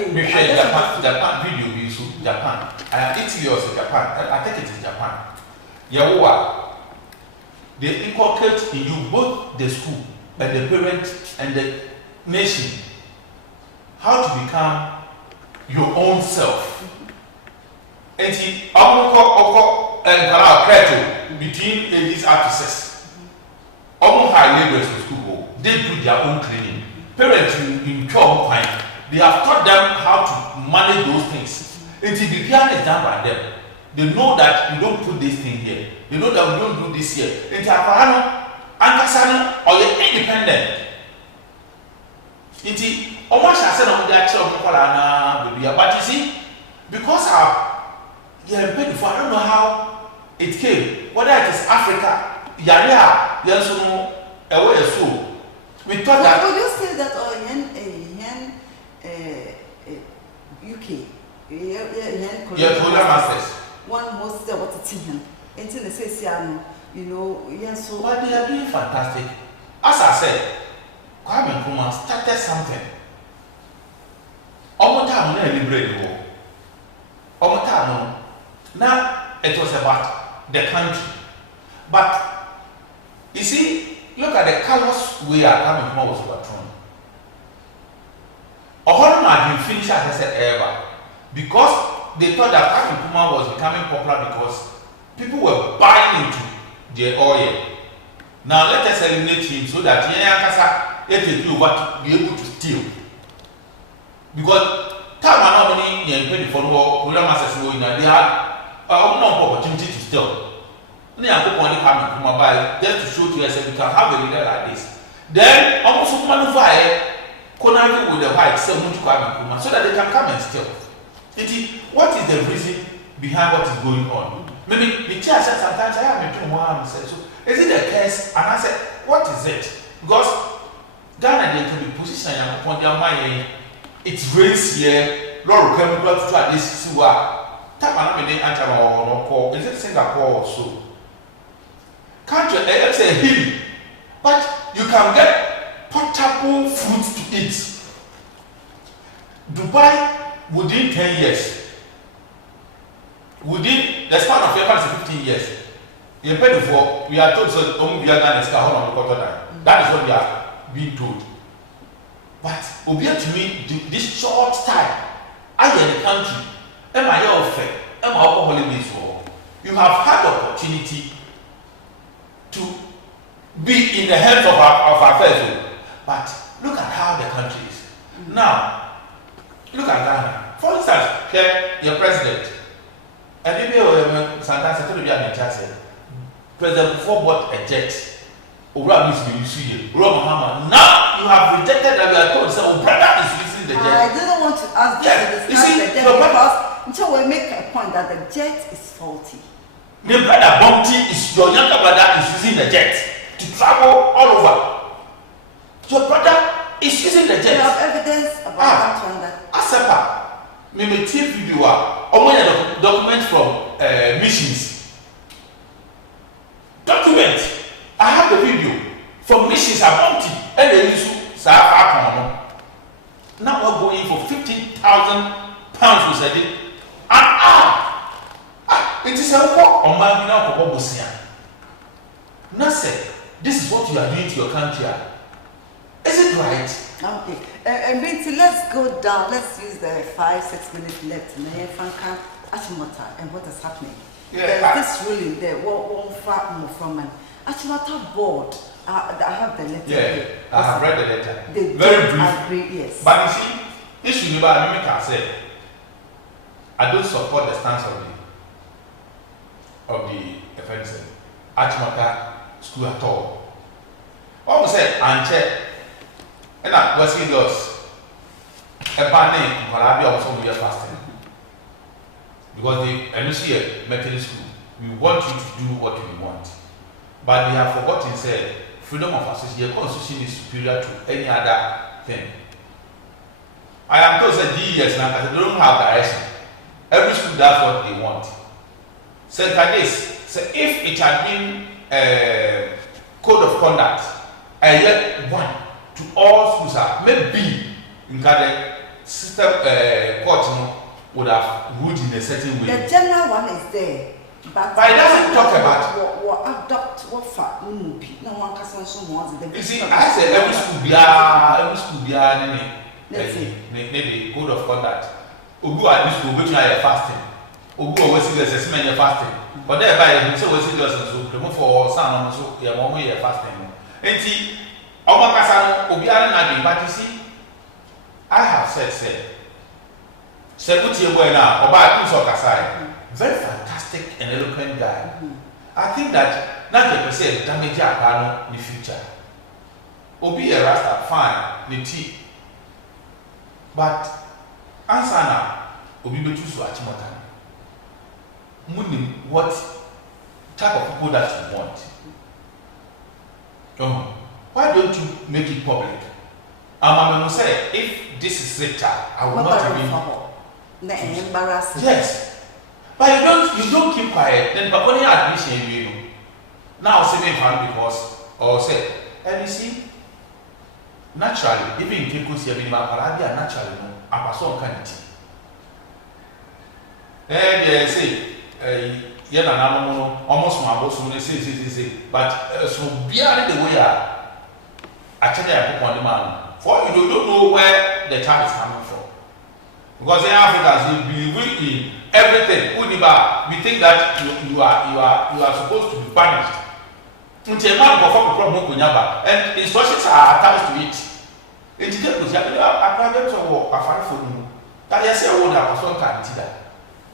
video is Japan. Italy also Japan. I think it is Japan. Yawa. They inculcate in you both the school and the parent and the nation how to become your own self. And see, between ages up to 6. Almost high laborers in school, they do their own training. Parents in job time, they have taught them how to manage those things. Until the piano is done by them. They know that you don't put this thing here. They know that we don't do this here. Until Ankasano or you're independent. Until almost I said on that child, but you see, because before I don't know how it came. Whether it is Africa, Yaya, Yansuno, away so. We thought that. Would you say that UK? Korea Masters. One most of what it's in. Until the Sessiano, you know, yes, so. But they are doing fantastic. As I said, Kwame Nkrumah started something. Time on liberate the war. Time now it was about the country. But you see, look at the colors we are coming from was overthrown. Ohorma had been finished as I said ever. Because they thought that Kwame Nkrumah was becoming popular because people were buying into the oil. Now let us eliminate him so that Yankasa it will be able to steal. Because time and money in the for they had no opportunity to steal. They are going to come from mobile just to show to us that we can have a leader like this. Then almost maneuver Konami with the white so that they can come and steal. What is the reason behind what is going on? Maybe the chair said sometimes I am making one so is it a case? And I said, what is it? Because Ghana they can be positioned upon their mind. It's race here, Lord chemical to try this sewer. Is it Singapore or so? Country, it's a hill, but you can get portable food to eat. Dubai, within 10 years, within the span of your 15 years, you pay for, we are told so we are going to that is what we are being told. But obey to me this short time, I am in the country. Am I your friend? Am I holidays for? You have had the opportunity to be in the hands of our affairs. But look at how the country is. Now, look at Ghana. For instance, here, your president, and maybe sometimes I told you I'm President before bought a jet. Now you have rejected that we are told, so brother is using the jet. I didn't want to ask you to discuss the jet because until we make a point that the jet is faulty. The brother Bumpty is your younger brother is using the jet to travel all over. Your brother is using the jet. You have evidence about that one that Asepa, me take video document from missions. Document. I have the video from missions are Bumpty and they use now we're going for 15,000 pounds we said it. And it is a war on my now. Nase, this is what you are doing to your country. Is it right? okay. And let's go down. Let's use the 5-6 minutes left in the Franca Achimota and what is happening. There's this ruling there. Won't far more from an Achimota board. I have the letter. Yeah, I have read the letter. They very brief. Agree, yes. But you see, this should never make us say I don't support the stance of the offensive Achimota school at all. What we said, and and that was it was a bad name for Arabia also we are fasting because they see a Methodist school we want you to do what we want. But they have forgotten, say, freedom of association, the constitution is superior to any other thing. I am told that DES now, they don't have direction. Every school does what they want. So if it had been a code of conduct, I let one to all schools, maybe in the system court would have ruled in a certain way. The general one is there. But it doesn't talk about what adopt what for no one can so much. You see, I said every school be maybe code of conduct. Ogu at this school, which are fasting. Ogu always serious, as you're fasting. But thereby, you say we're serious and so promote for son so you're more fasting. And see, Omakasano, Obiana, but you see, I have said, Sebuti Buena, Oba Kiso Kasai, very fantastic and eloquent guy. I think that not a percent damage our in the future. Obi a rasta fine, the tea. But answer now, Obi be too so achimota. Meaning what type of people that you want. Why don't you make it public? I'm going to say, if this is Rita, I will not even. Embarrassing. Yes. But you don't keep quiet. Then but only admission you know. Now saving fun because or say, and you see, naturally, even in Kikusi, I mean, naturally, no, a person can't. And they say, yeah, almost my boss when they say, but so beyond the way actually I put on the man. For you don't know where the child is coming from. Because in Africa, we believe in everything. We think that you are supposed to be punished. Until man perform problem and instructions are attached to it. In the case of a private or a fire for you, that is a word of some kind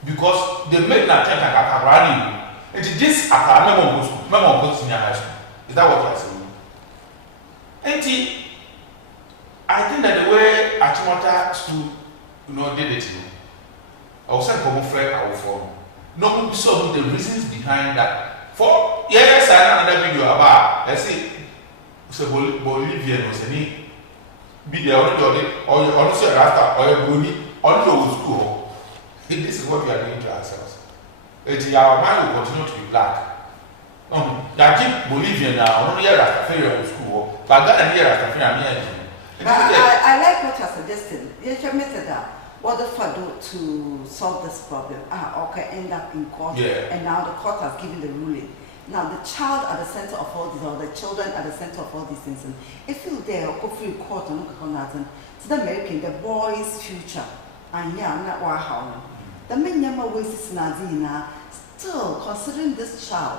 because they make that attempt at running. And this memo goes in your high school. Is that what you are saying? And I think that the way Achimota school did it, I was saying for friend our form. No one saw the reasons behind that. For yes, I know another video about let's say Bolivian was any be the only or you honestly rasta or your boni or your school. This is what we are doing to ourselves. Our mind will continue to be black. That Bolivian now, only Rastafarian school, but that and Rastafarian. I like what you're suggesting. You should admit that. What the fuck do to solve this problem? Okay, end up in court, and now the court has given the ruling. Now the child at the center of all this, or the children at the center of all these things. And if you're there, go through court and look at that, to the American, the boy's future, and yeah, not what how. The men never waste Nadina. Still, considering this child,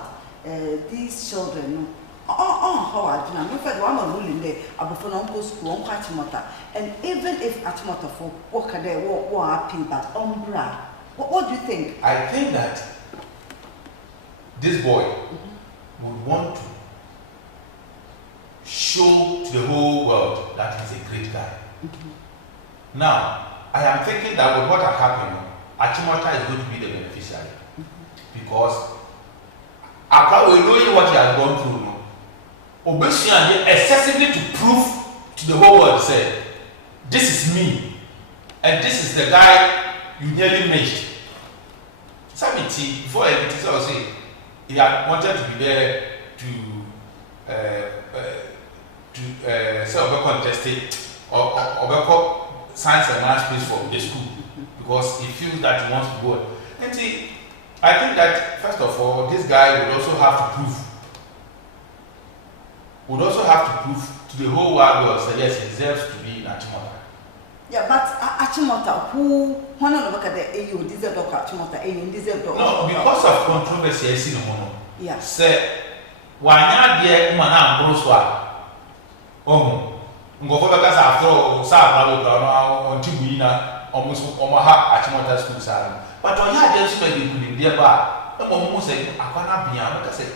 these children. How I do not know one ruling there about Uncle School, Achimota. And even if Achimota for work there, what happy, but Umbra. What do you think? I think that this boy would want to show to the whole world that he's a great guy. Now, I am thinking that with what has happened, Achimota is going to be the beneficiary. Because Akye will know what he has gone through. Obession excessively to prove to the whole world, say, this is me, and this is the guy you nearly missed. Samiti, before I say, he had wanted to be there to say contested or science and math space for the school because he feels that he wants to go. And see, I think that first of all, this guy would also have to prove. Would also have to prove to the whole world that yes, he deserves to be in Achimota. Yeah, but Achimota, who one of look at the AU deserve of Achimota, AU deserve of. No, because of controversy, I see no more. Yeah. Say, why not be Mana Broswa? Ngofoka after Sabalo on Tibina, almost Omaha Achimota school salon. But on your just spending in their bar, the woman said, I cannot be able to say,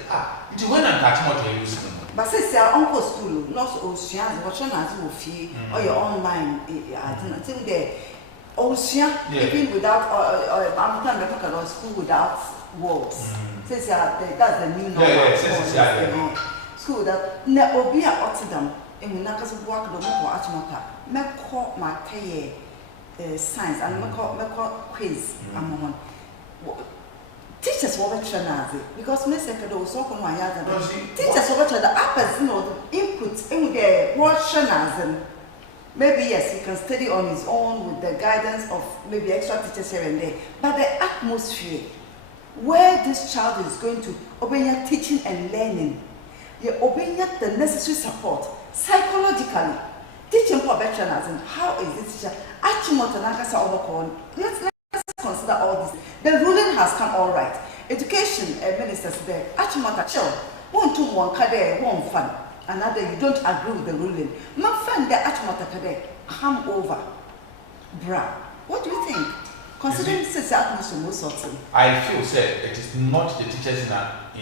it's when I'm Achimota using. But since your uncle school, not Ocean, watching as you feel or your online, I don't think they Ocean, even without I'm talking about school without walls. Says that's the new normal. School that ne obi a otidam emu na kaso work do mo achimota meko mataye science and meko quiz amon teachers were trained because me say do so ko anya da teachers were trained appers input emu get what trained maybe yes he can study on his own with the guidance of maybe extra teachers here and there, but the atmosphere where this child is going to obey teaching and learning, you obey the necessary support psychologically. Teaching for veterans and how is this teacher? Let's consider all this. The ruling has come all right. Education ministers there. Achimota chill. 1 2 1 kade 1 fun. Another you don't agree with the ruling. My friend the Achimota kade come over. Bra. What do you think? Considering this atmosphere most certain. I feel said it is not the teachers in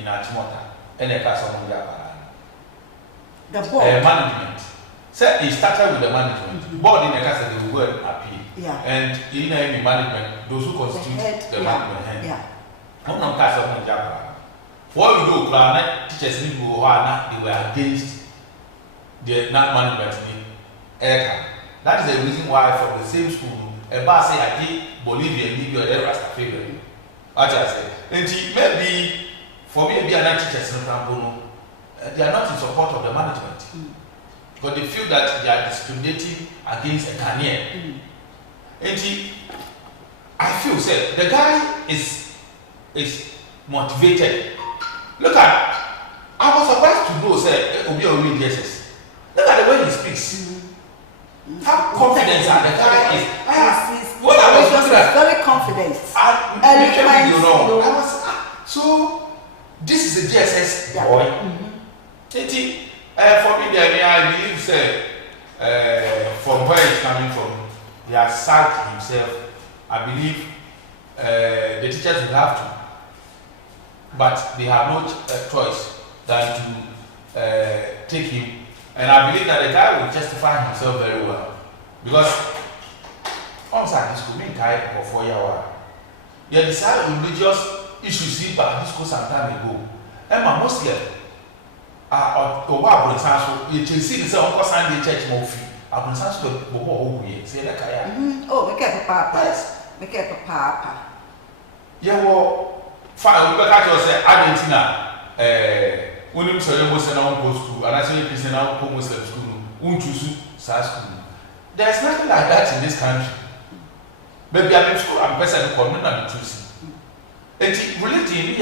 Achimota and the class of the board. Management. So it started with the management. Board in the class they will go and appeal. Yeah. And in the management, those who constitute the management head. Yeah. I'm not class of Manjapa. What we do, teachers in Buhana, they were against the management in that is the reason why from the same school, a bus say Akye, Bolivia, Libya, or Rasta favor. What I say. And maybe for me, they are not teachers in Rambono. They are not in support of the management. But they feel that they are discriminating against a Ghanaian. And I feel said the guy is motivated. Look at, I was surprised to know say Obi Obi DSS. Look at the way he speaks. How confident the guy is. What I was looking at, very confident. I was so. This is a GSS boy. For me, I believe say from where he's coming from, he has sacked himself. I believe the teachers will have to, but they have no choice than to take him. And I believe that the guy will justify himself very well. Because also this could be guy for 4 years. They decide religious issues but this goes some time ago. And my Muslim or what Abunsanso, you see the same Sunday church movie. Abunsanso will be say like I am. Oh, we get papa. Yes. We get papa. Yeah, well, fine. We got to say Argentina. When you say Muslim now go school, and I say Christian now go Muslim school, won't choose school. There's nothing like that in this country. Maybe I'm in school, I'm person who come and choosing. It's religion, you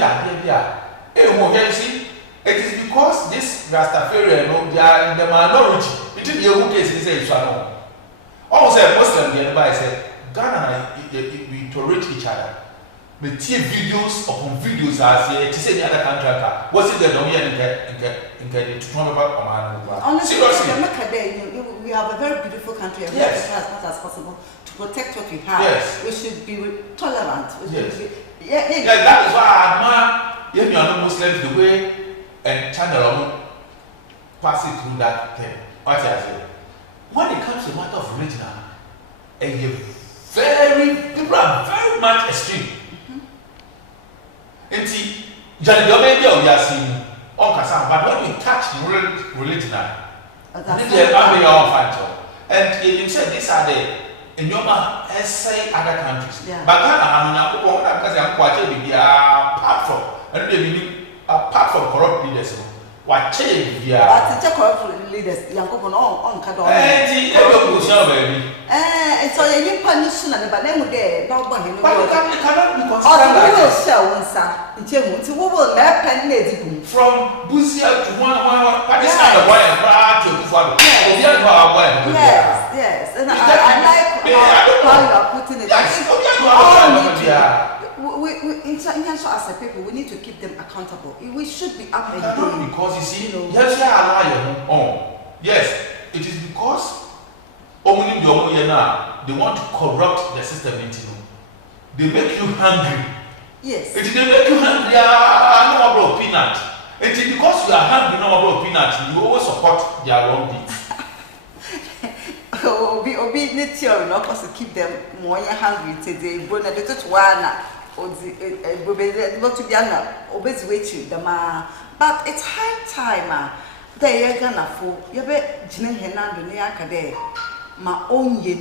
see, it is because this Rastafarian, they are in the minority. It is the who case they say it's one. Almost a Muslim, the other said, Ghana, we tolerate each other. But videos upon videos as to say the other contractor. What's it that to talk about? Honestly, we have a very beautiful country and we have to try as much as possible to protect what we have. Yes. We should be tolerant. Yes, that is why I admire you are Muslims the way and channel passing through that thing. What I say. When it comes to the matter of religion, people are very much extreme. And see, but when you touch religion, and you said these are the in your essay other countries. Yeah. But Ghana, because I'm quite apart from corrupt leaders, what change? But it's a corrupt leaders, Yankopon on Cadon. And so you punish and but then we no one cannot be considered. We will let penny from Busia to one yes, and I like how you are putting it. As a people, we need to keep them accountable. We should be up and doing. Because you see, yes, it is because they want to corrupt the system. They make you hungry. Yes. It they make you hungry. No more peanut. It is because you are hungry, no more peanut. You always support their wrong deeds. Obi need to keep them more hungry today. but it's high time they gonna for you be jine henando ne akade ma onye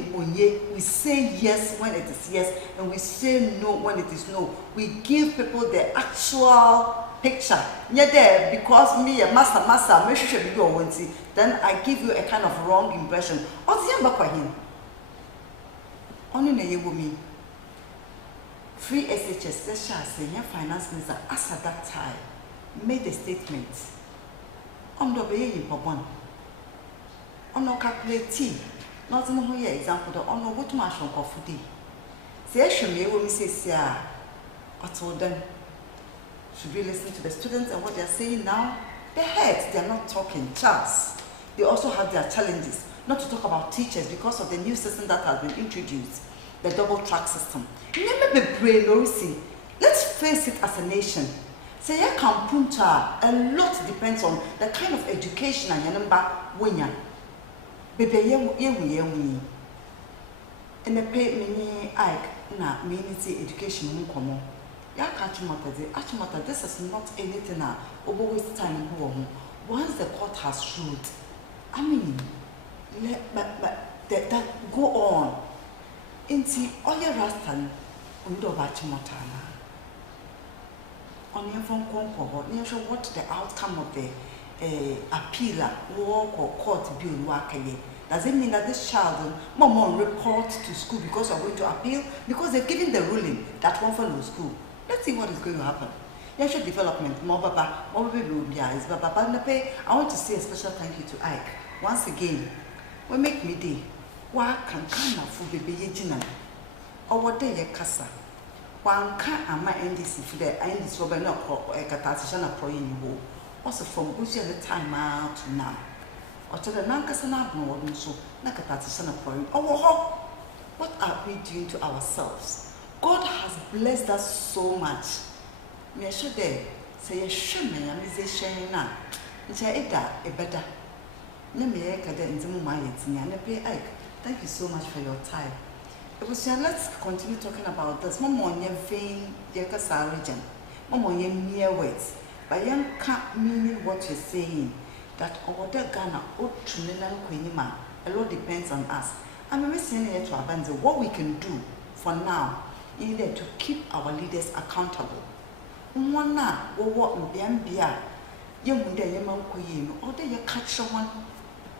we say yes when it is yes and we say no when it is no. We give people the actual picture. Yeah, there because me a master me should be your wanty. Then I give you a kind of wrong impression. Oziyamba kwa him. Only na yewomi. Free SHS say your finance minister as at that time made a statement. Ondo be yin popon. Ono calculate. Not in who example the ono what much on coffee. Say should me when me say I told them should we listen to the students and what they are saying now? The heads, they are not talking. Charles, they also have their challenges. Not to talk about teachers because of the new system that has been introduced, the double track system. Let's face it as a nation. Say ya kampunta, a lot depends on the kind of education and yanamba wenya. Bebe ye in the pay mini Ike na community education munkomo. Ya Achimota, this is not anything over waste time in once the court has ruled, I mean, that go on. Inti oya rastan undo Achimota na. On your phone call, you show what the outcome of the appeal walk or court bill Akye. Does it mean that this child will report to school because you're going to appeal? Because they've given the ruling that won't follow school. Let's see what is going to happen. National development, more baby will be eyes, but I want to say a special thank you to Ike. Once again, we make me day. Why can food baby yejina? Or what day kasa? One can't ama NDC for the NDC for no a catasation of proin you also from Bushi at the time out to now. Or to the Nankasana no so Nakatasation of proin. Oh, what are we doing to ourselves? God has blessed us so much. Me should there say a shame and is a shame now. It's a better. Thank you so much for your time. Let's continue talking about this. Mama on your vein, Yakasa region. Mama on your mere words. But young can't mean what you're saying. That over the Ghana, a lot depends on us. I'm saying here to abandon what we can do for now. In there to keep our leaders accountable. Mwana wo mbia ye munde ye mankoyi no ode ye catch one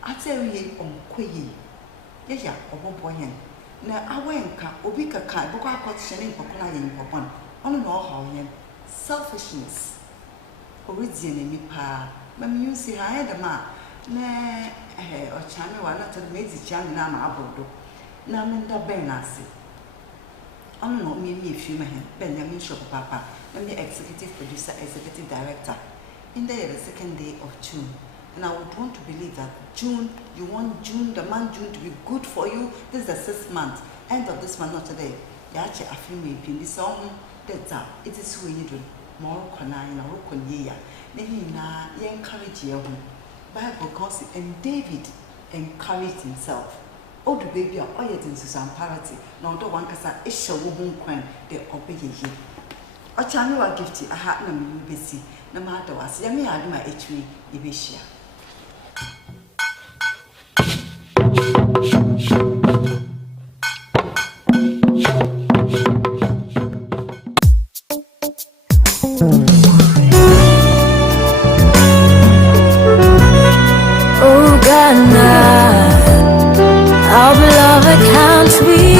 atewe onkoyi ye ya oboboyen na awenka obi kaka boko akotishene mpokona ye mpopon ono no hawo yen selfishness oridi na mi pa mam you see ha de ma na ochame wa na to meji chame na ma abodo na menda ben ase ono no me fi ma hen Benjamin Shop papa. I'm the executive producer, executive director. In the second day of June. And I would want to believe that June, you want June, the month June to be good for you. This is the 6th month. End of this month, not today. Yache afimi pimbi song. That's up. It is who you do. More konai na rokonyeya. Nehi na ye encourage ye home. Bible calls it, and David encouraged himself. Oh, the baby are all yet in Susan parity. Now, the one kasa isha woman quen they obey ye. A channel wa gifty, a hat na me busy. No matter what, let me add my HV, Ibishia. Oh, Ghana, our beloved country.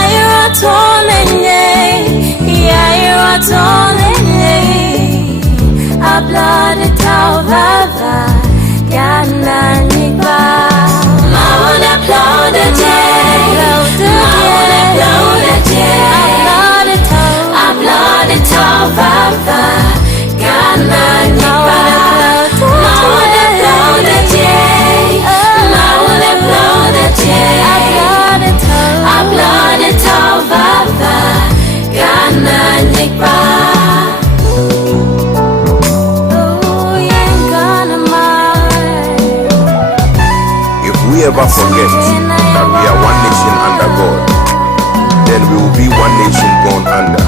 Yeah. ever forget that we are one nation under God, then we will be one nation born under.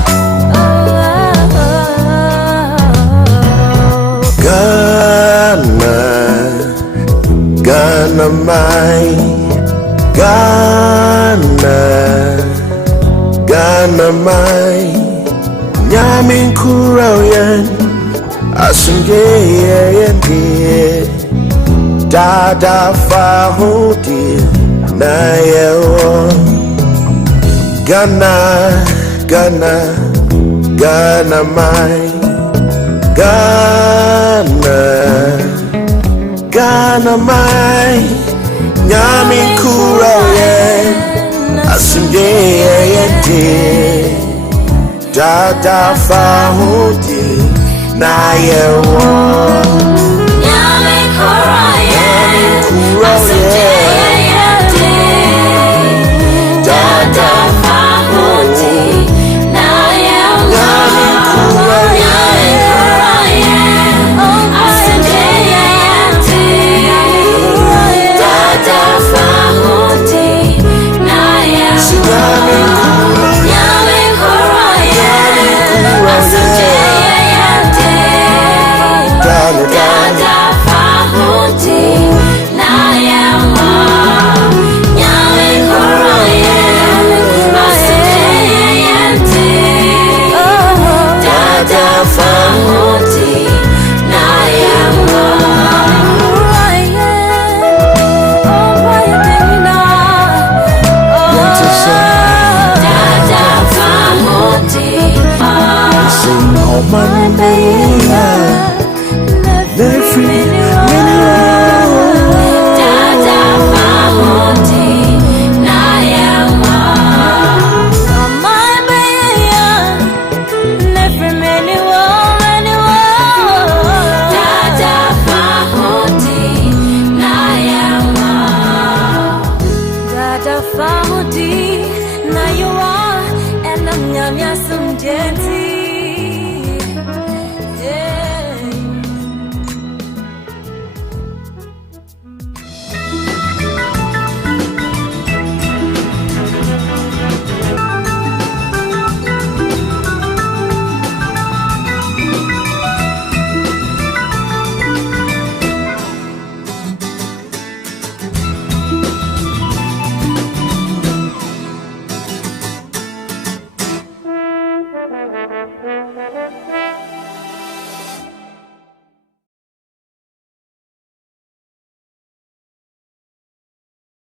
Ghana, Ghana, my Ghana, Ghana, my Nyamin Kurayan, Asunge, Dada Fahoti, Nayewo, Ghana, Ghana, Ghana, my Ghana, Ghana, my Nyamin Kurayan, Asunge, Dada Fahoti, Nayewo.